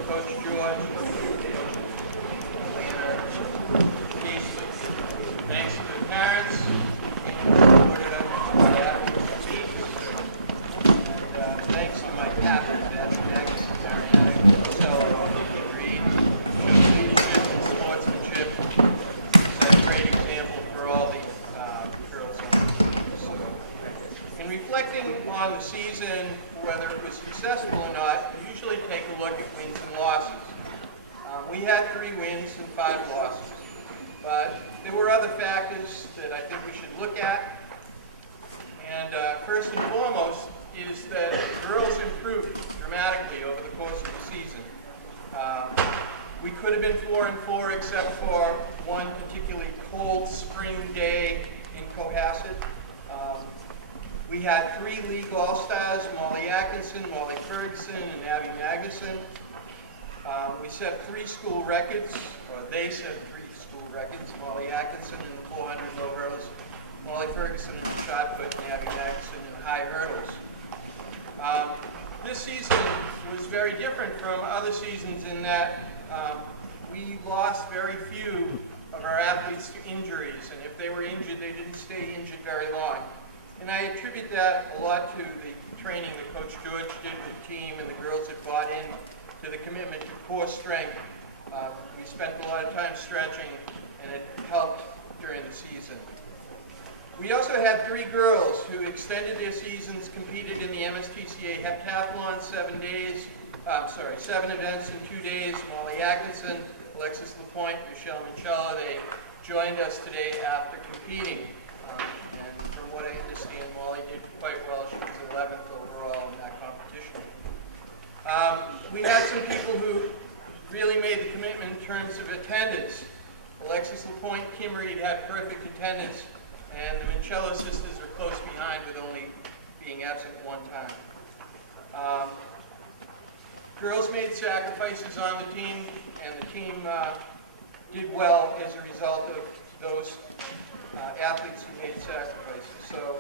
Coach George, Leonard, Casey. Thanks to the parents. And thanks to my captains, Abby Magnus, Mariana, Marcelo, and Reed. Showed leadership and sportsmanship. Set a great example for all the girls on the team. So, in reflecting on the season, whether it was successful or not, we usually take a look at wins and losses. We had 3 wins and 5 losses, but there were other factors that I think we should look at. And first and foremost is that girls improved dramatically over the course of the season. We could have been 4-4 except for one particularly cold spring day in Cohasset. We had 3 league all-stars, Molly Atkinson, Molly Ferguson, and Abby Magnuson. We set 3 school records, or they set 3 school records, Molly Atkinson in the 400 low hurdles, Molly Ferguson in the shot put, and Abby Magnuson in the high hurdles. This season was very different from other seasons in that we lost very few of our athletes to injuries, and if they were injured, they didn't stay injured very long. And I attribute that a lot to the training that Coach George did with the team and the girls that bought in to the commitment to core strength. We spent a lot of time stretching, and it helped during the season. We also had 3 girls who extended their seasons, competed in the MSTCA heptathlon 7 events in 2 days. Molly Atkinson, Alexis Lapointe, Michelle Minchella, they joined us today after competing. And from what I understand, Molly did quite well. She was 11th overall in that competition. We had some people who really made the commitment in terms of attendance. Alexis Lapointe, Kim Reed had perfect attendance, and the Minchella sisters were close behind with only being absent 1 time. Girls made sacrifices on the team, and the team did well as a result of those athletes who made sacrifices. So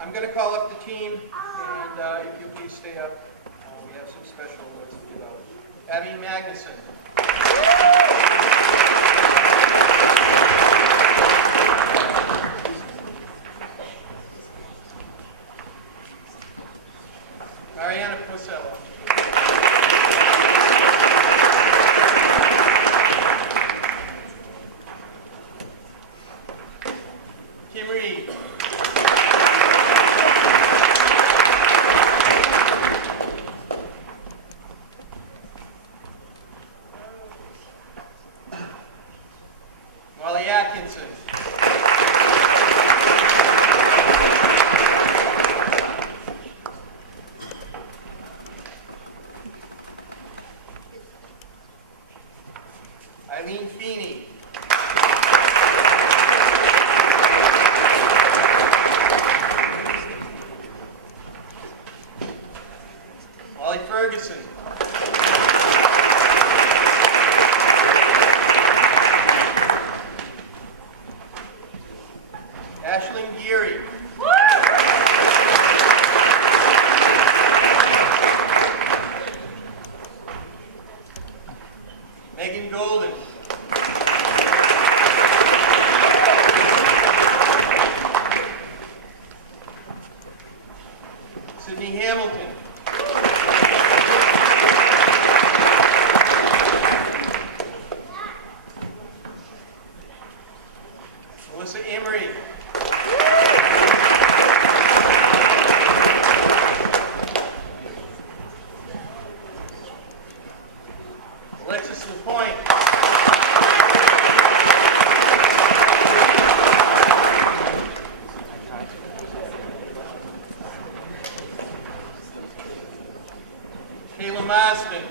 I'm going to call up the team, and if you'll please stay up, we have some special awards to give out. Abby Magnuson. Mariana Porcello. Kim Reed. Molly Atkinson. Eileen Feeney. Molly Ferguson. Ashlyn Geary. Megan Golden. Sydney Hamilton. Melissa Emery. Alexis Lapointe. Kayla Marston.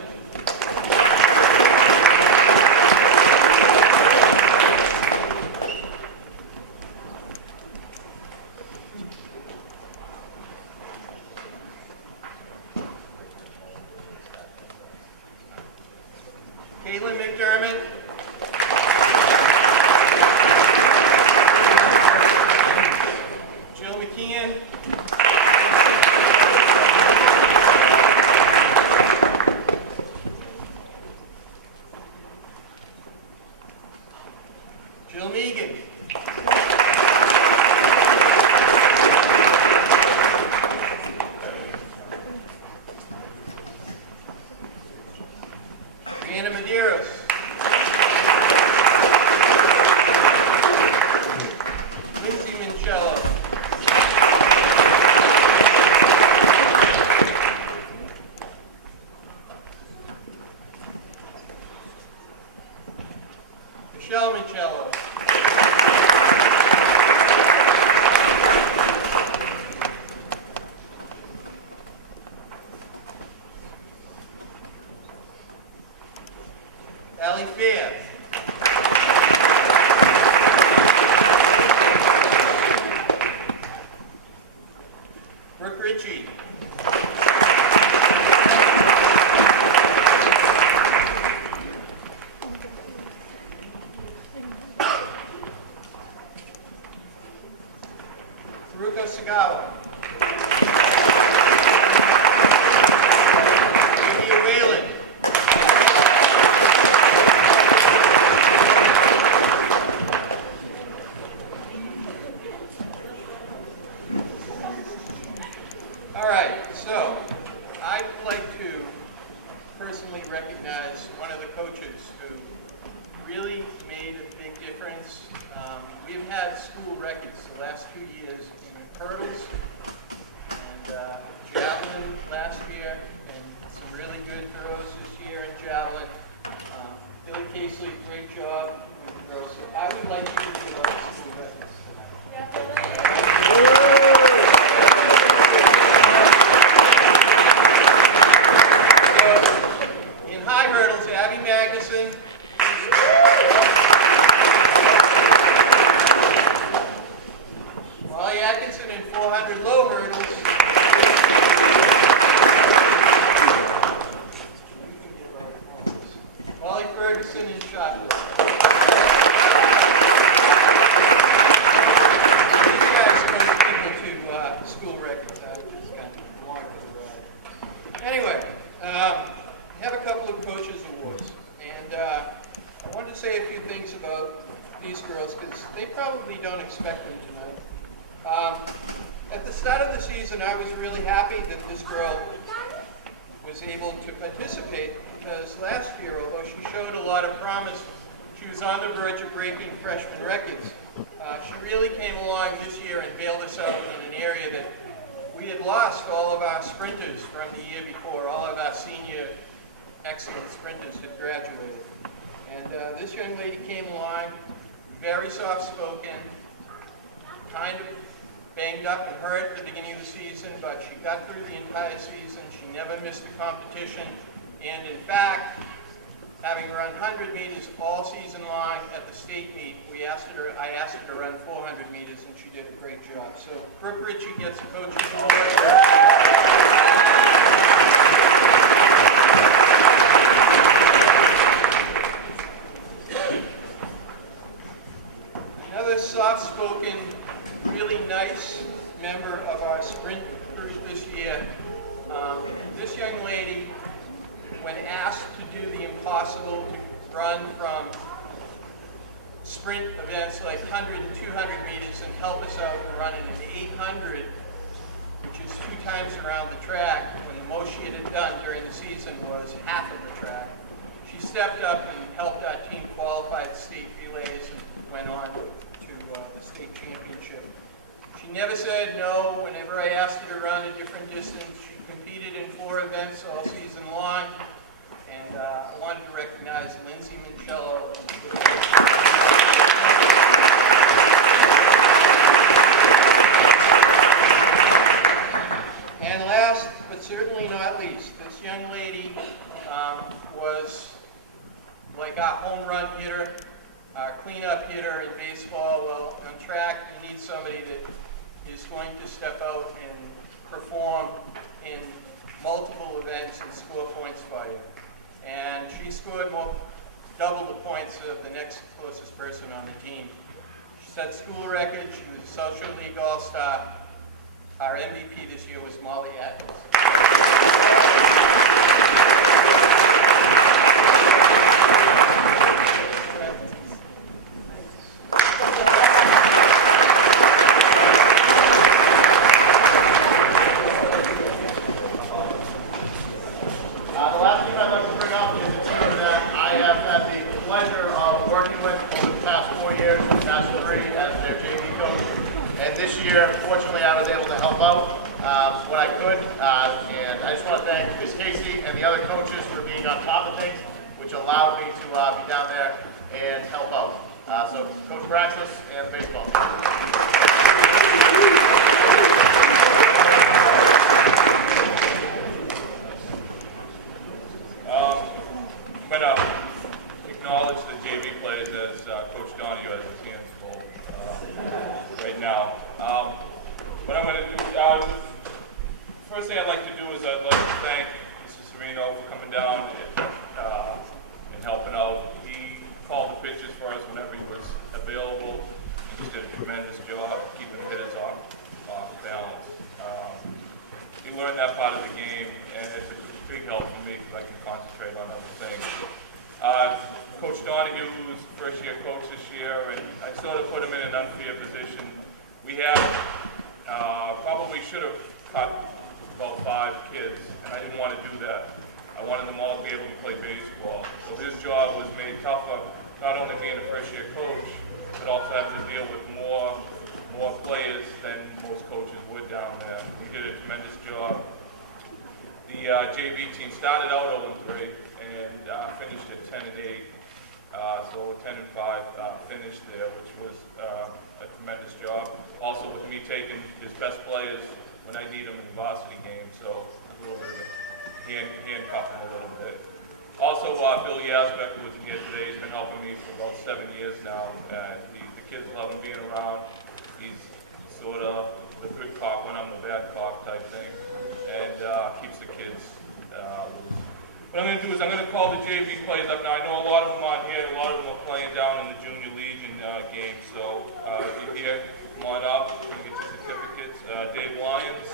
Haruko Sagawa. Lydia Whalen. All right, so I'd like to personally recognize one of the coaches who really made a big difference. We've had school records the last 2 years in hurdles and javelin last year, and some really good throws this year in javelin. Billy Casely, great job with the girls. So I would like you to give out the school records tonight. Yeah, Billy. So, in high hurdles, Abby Magnuson. Molly Atkinson in 400 low hurdles. Molly Ferguson in shot put. You guys coach people to school records. I was just kind of along for the ride. Anyway, I have a couple of coaches' awards, and I wanted to say a few things about these girls because they probably don't expect them tonight. At the start of the season, I was really happy that this girl was able to participate because last year, although she showed a lot of promise, she was on the verge of breaking freshman records. She really came along this year and bailed us out in an area that we had lost all of our sprinters from the year before. All of our senior excellent sprinters had graduated. And this young lady came along, very soft-spoken, kind of banged up and hurt at the beginning of the season, but she got through the entire season. She never missed a competition. And in fact, having run 100 meters all season long at the state meet, I asked her to run 400 meters, and she did a great job. So Brooke Ritchie gets a coach's award. Another soft-spoken, really nice member of our sprint group this year. This young lady, when asked to do the impossible, to run from sprint events like 100 and 200 meters and help us out in running an 800, which is 2 times around the track, when the most she had done during the season was half of the track. She stepped up and helped our team qualify at state relays and went on to the state championship. She never said no whenever I asked her to run a different distance. She competed in 4 events all season long. And I wanted to recognize Lindsay Mincello. And last, but certainly not least, this young lady was like our home run hitter, our cleanup hitter in baseball. Well, on track, you need somebody that is going to step out and perform in multiple events and score points for you. And she scored double the points of the next closest person on the team. She set school record. She was a Social League All-Star. Our MVP this year was Molly Atkins. The last team I'd like to bring up is a team that I have had the pleasure of working with over the past 4 years, the past 3 as their JV coach. And this year, fortunately, I was able to help out when I could. And I just want to thank Ms. Casey and the other coaches for being on top of things, which allowed me to be down there and help out. So Coach Braxis and the baseball team. I'm going to acknowledge the JV players as Coach Donahue has his hands full right now. What I'm going to do, first thing I'd like to do is I'd like to thank Mr. Serino for coming down and helping out. He called the pitches for us whenever he was available. He did a tremendous job keeping the hitters on learn that part of the game, and it's a big help for me because I can concentrate on other things. Coach Donahue, who's the first-year coach this year, and I sort of put him in an unfair position. We had, probably should have cut about 5 kids, and I didn't want to do that. I wanted them all to be able to play baseball. So his job was made tougher, not only being a first-year coach, but also having to deal with more players than most coaches would down there. He did a tremendous job. The JV team started out 0-3 and finished at 10-8. So 10-5 finished there, which was a tremendous job. Also with me taking his best players when I need them in the varsity game, so a little bit of a handcuff him a little bit. Also, Bill Yazbek, who wasn't here today, he's been helping me for about 7 years now. The kids love him being around. He's sort of the good cop when I'm the bad cop type thing, and keeps the kids loose. What I'm going to do is I'm going to call the JV players up now. I know a lot of them aren't here, and a lot of them are playing down in the Junior Legion game. So if you're here, come on up and get your certificates. Dave Lyons.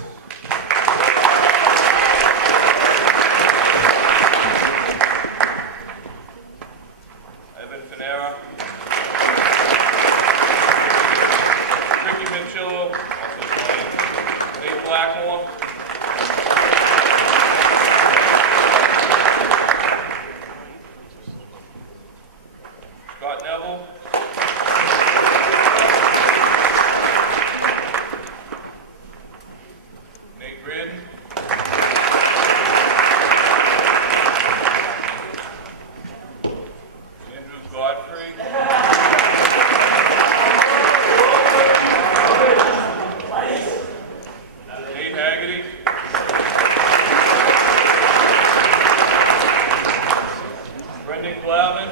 Evan Finera. Ricky Minchillo, also playing. Nate Blackmore. Scott Neville. Nate Gridden. Andrew Godfrey. Nate Haggerty. Brendan Glavin.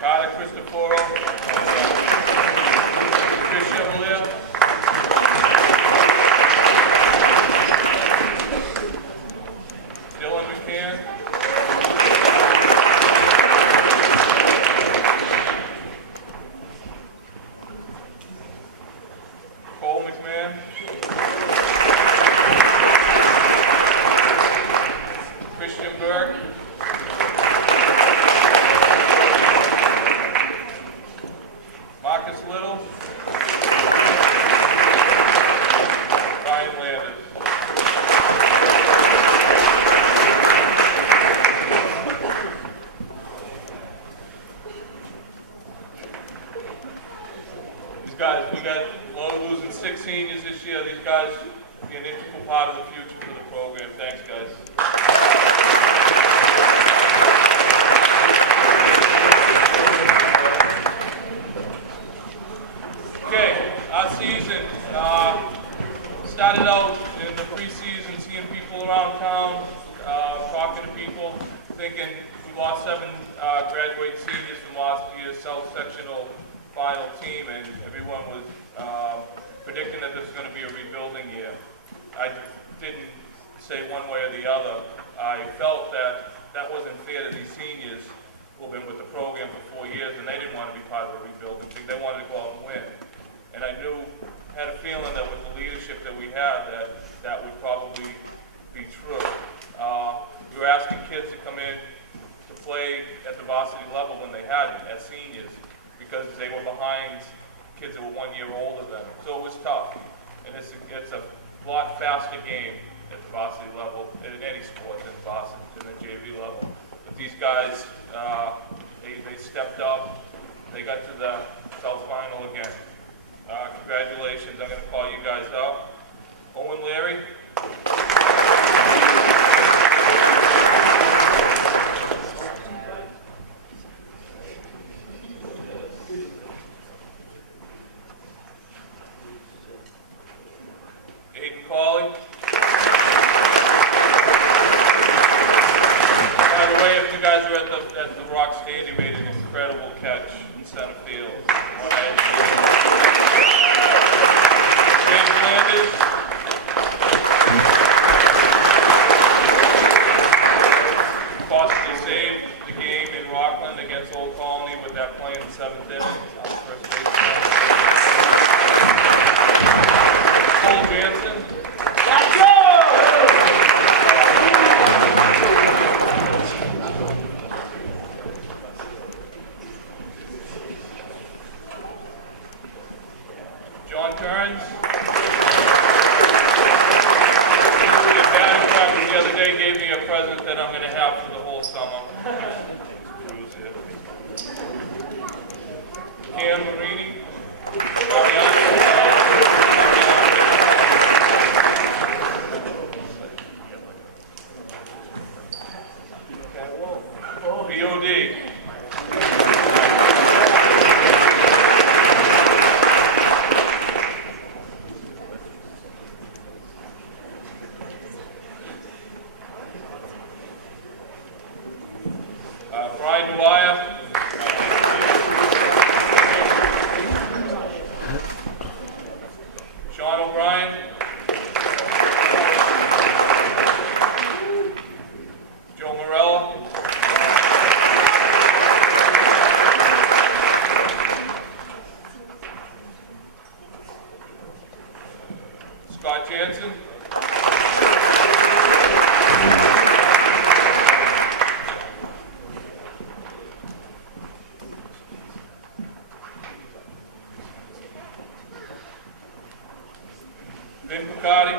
Carter Cristoforo. Chris Chevalier. Dylan McCann. Cole McMahon. Christian Burke. Marcus Little. Ryan Landis. These guys, we got losing 6 seniors this year. These guys will be an integral part of the future for the program. Thanks, guys. Okay, our season started out in the preseason, seeing people around town, talking to people, thinking we lost 7 graduating seniors from last year's South Sectional final team, and everyone was predicting that this was going to be a rebuilding year. I didn't say one way or the other. I felt that that wasn't fair to these seniors who have been with the program for 4 years, and they didn't want to be part of a rebuilding thing. They wanted to go out and win. And I had a feeling that with the leadership that we had, that would probably be true. We were asking kids to come in to play at the varsity level when they hadn't, as seniors, because they were behind kids that were 1 year older than them. So it was tough. And it's a lot faster game at the varsity level, in any sport than the JV level. But these guys, they stepped up. They got to the South Final again. Congratulations. I'm going to call you guys up. Owen Leary. Aiden Cawley. By the way, if you guys were at the Rock Stadium, made an incredible catch in center field. James Landis. Possibly saved the game in Rockland against Old Colony with that play in that I'm going to have for the whole summer. Who's here? Cam Marini. POD. Brian Dwyer. Sean O'Brien. Joe Morella. Scott Jansen. Vin Picardi.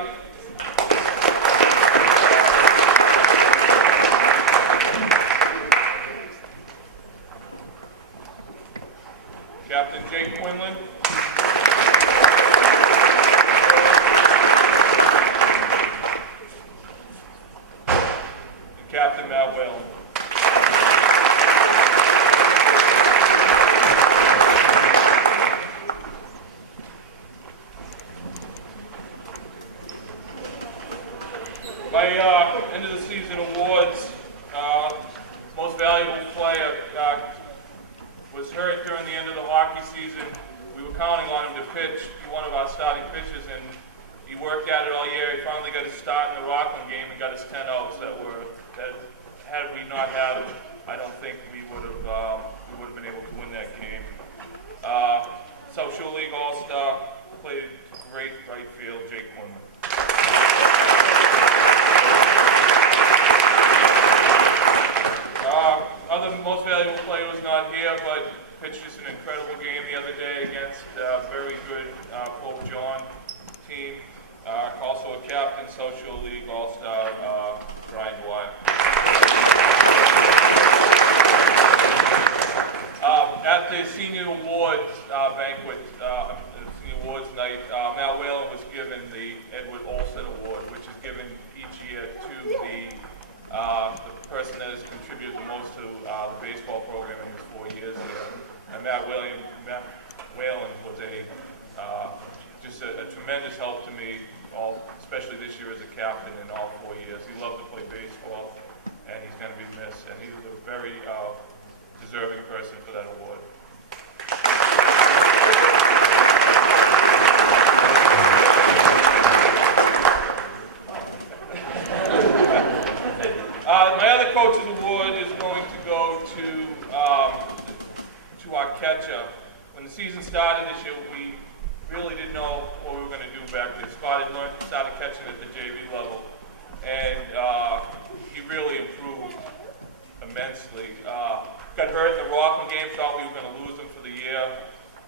Captain Jake Quinlan. And Captain Matt Whalen. My end of the season awards, most valuable player was hurt during the end of the hockey season. We were counting on him to pitch, be one of our starting pitchers, and he worked at it all year. He finally got his start in the Rockland game and got his 10 outs that had we not had him, I don't think we would have been able to win that game. South Shore League All-Star, played great right field, Jake Quinlan. Other most valuable player was not here, but pitched just an incredible game the other day against a very good Pope John team. Also a captain, Social League All-Star, Brian Dwyer. At the senior awards banquet, senior awards night, Matt Whalen was given the Edward Olson Award, which is given each year to the person that has contributed the most to the baseball program in his 4 years here. And Matt Whalen was just a tremendous help to me, especially this year as a captain in all 4 years. He loved to play baseball, and he's going to be missed. And he was a very deserving person for that award. My other coach's award is going to go to our catcher. When the season started this year, we really didn't know what we were going to do back there. Scott had started catching at the JV level, and he really improved immensely. Got hurt in the Rockland game, thought we were going to lose him for the year,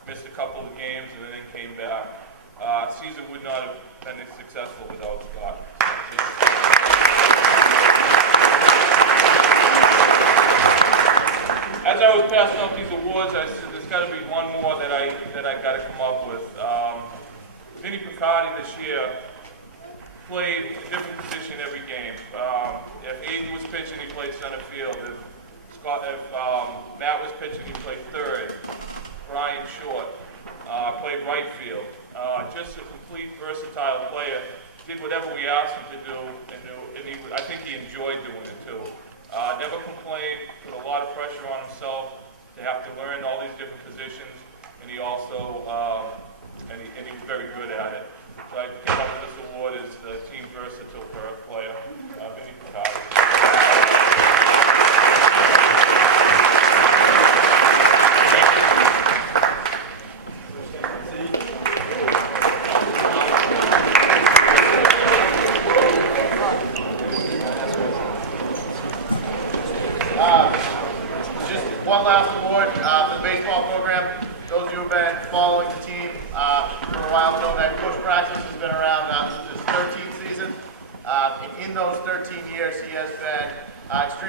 missed a couple of games, and then came back. Season would not have been as successful without Scott. As I was passing out these awards, I said there's got to be one more that I got to come up with. Vinny Picardi this year played a different position every game. If Aiden was pitching, he played center field. If Matt was pitching, he played third. Brian Short played right field. Just a complete versatile player. Did whatever we asked him to do, and I think he enjoyed doing it too. Never complained, put a lot of pressure on himself to have to learn all these different positions, and he also, and he was very good at it. So I came up with this award as the team versatile player, Vinny Picardi. Just one last award for the baseball program. Those of you who have been following the team for a while know that Coach Praxis has been around this 13th season. And in those 13 years, he has been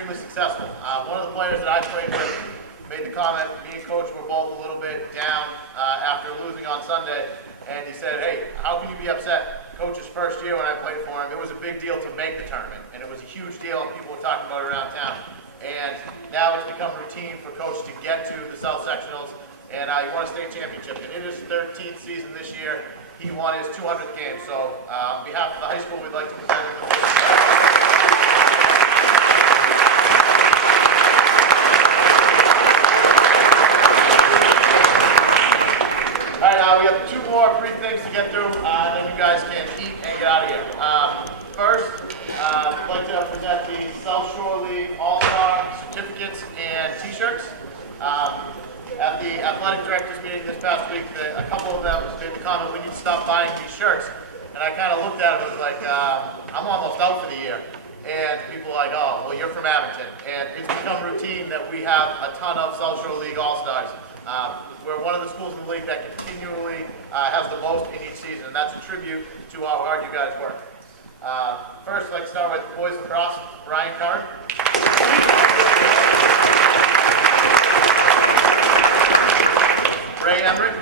extremely successful. One of the players that I played with made the comment, me and Coach were both a little bit down after losing on Sunday, and he said, hey, how can you be upset? Coach's first year when I played for him, it was a big deal to make the tournament, and it was a huge deal, and people were talking about it around town. And now it's become routine for Coach to get to the South Sectionals, and he won a state championship. And in his 13th season this year, he won his 200th game. So on behalf of the high school, we'd like to present him with this. All right, we have two more brief things to get through, then you guys can eat and get out of here. First, I'd like to present the South Shore League All-Star certificates and T-shirts. At the athletic directors meeting this past week, a couple of them made the comment, we need to stop buying these shirts. And I kind of looked at it and was like, I'm almost out for the year. And people are like, oh, well, you're from Abington. And it's become routine that we have a ton of South Shore League All-Stars. We're one of the schools in the league that continually has the most in each season, and that's a tribute to how hard you guys work. First, I'd like to start with boys lacrosse, Brian Curran. Ray Emery.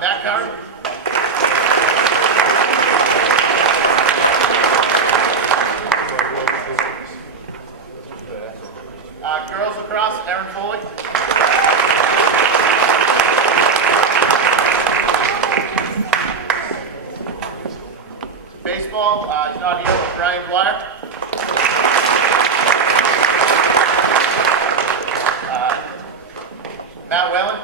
Matt Curran. Girls lacrosse, Erin Foley. Baseball, he's not here, but Brian Dwyer. Matt Whalen.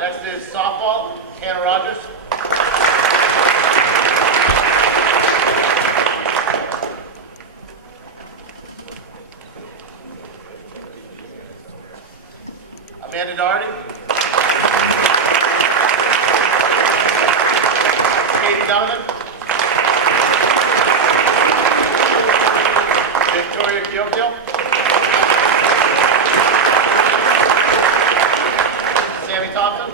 Next is softball, Hannah Rogers. Amanda Doherty. Katie Donovan. Victoria Giocchio. Sammy Thompson.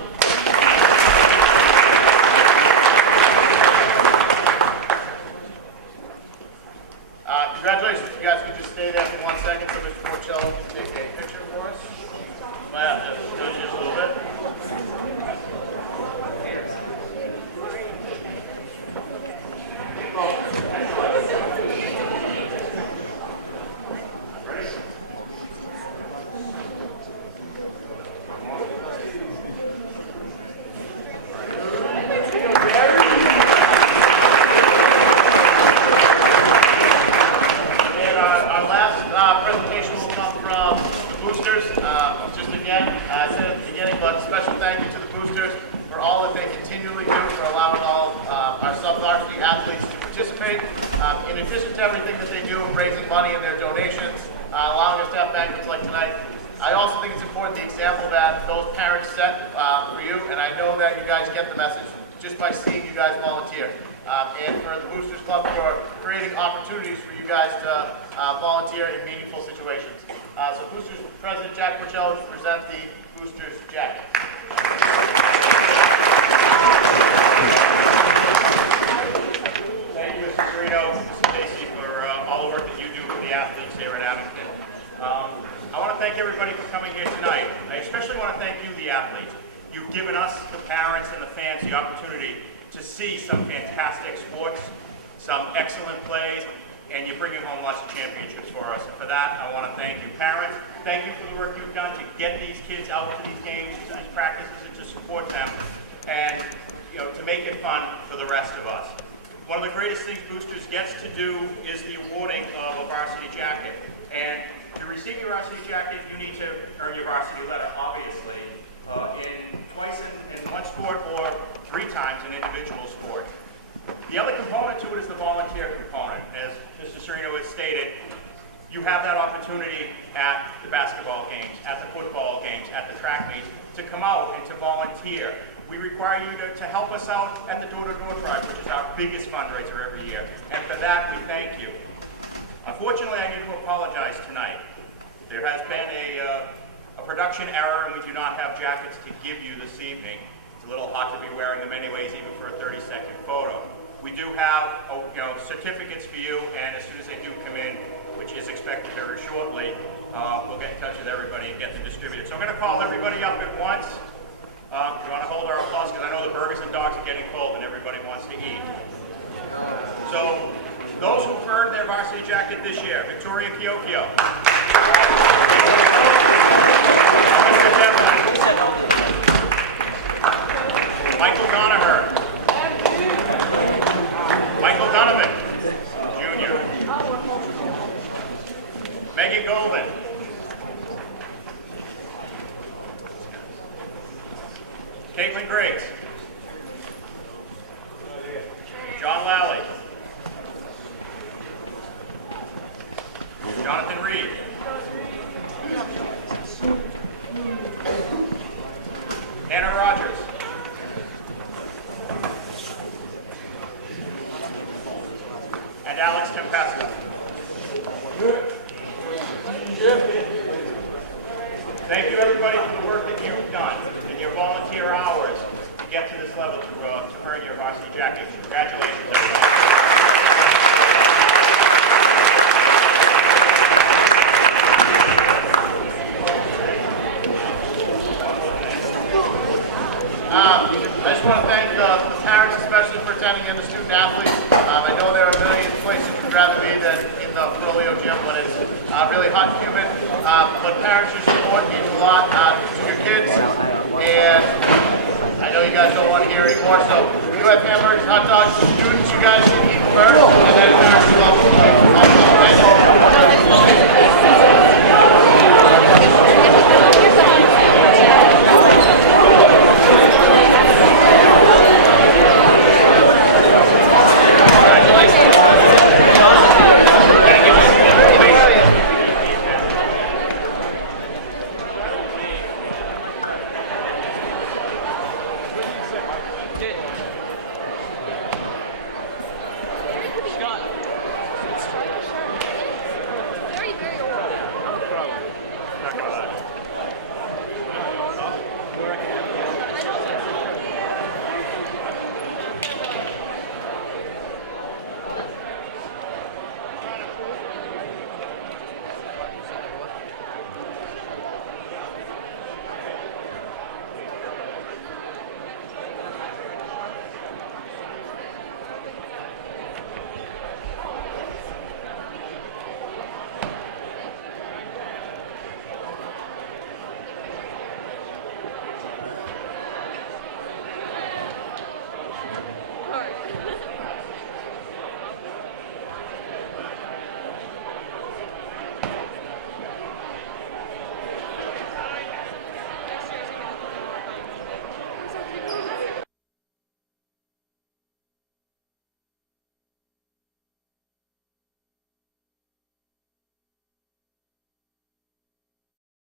Congratulations. You guys can just stay there for 1 second so Mr. Porcello can take a picture for us. Might have to go just a little bit. Presentation will come from the boosters. Just again, I said at the beginning, but special thank you to the boosters for all that they continually do for allowing all our sub-varsity athletes to participate. In addition to everything that they do, raising money in their donations, allowing us to have banquets like tonight, I also think it's important the example that those parents set for you, and I know that you guys get the message just by seeing you guys volunteer. And for the Boosters Club for creating opportunities for you guys to volunteer in meaningful situations. So Boosters President Jack Porcello to present the Boosters jacket. Thank you, Mr. Serino, Mr. Casey, for all the work that you do for the athletes here at Abington. I want to thank everybody for coming here tonight. I especially want to thank you, the athletes. You've given us, the parents and the fans, the opportunity to see some fantastic sports, some excellent plays, and you're bringing home lots of championships for us. And for that, I want to thank you. Parents, thank you for the work you've done to get these kids out to these games, to these practices, and to support them, and to make it fun for the rest of us. One of the greatest things Boosters gets to do is the awarding of a varsity jacket. And to receive your varsity jacket, you need to earn your varsity letter, obviously, twice in one sport or 3 times in individual sport. The other component to it is the volunteer component. As Mr. Serino has stated, you have that opportunity at the basketball games, at the football games, at the track meets, to come out and to volunteer. we require you to help us out at the door-to-door drive, which is our biggest fundraiser every year. And for that, we thank you. Unfortunately, I need to apologize tonight. There has been a production error, and we do not have jackets to give you this evening. It's a little hot to be wearing them anyways, even for a 30-second photo. We do have, certificates for you, and as soon as they do come in, which is expected very shortly, we'll get in touch with everybody and get them distributed. So I'm going to call everybody up at once. We want to hold our applause because I know the burgers and dogs are getting cold and everybody wants to eat. So those who've earned their varsity jacket this year: Victoria Kiokio, Mr. Devlin, Michael Donaher, Michael Donovan Jr., Megan Golden, Caitlin Griggs, John Lally, Jonathan Reed, Hannah Rogers, and Alex Tempesta. Thank you, everybody, for the work that you've done and your volunteer hours to get to this level to earn your varsity jacket. Congratulations, everybody. I just want to thank the parents especially for attending and the student athletes. I know there are a million places you'd rather be than in the Frollio gym when it's really hot and humid. But parents, your support means a lot to your kids. And I know you guys don't want to hear anymore, so you have hamburgers, hot dogs, students, you guys should eat first, and then parents will also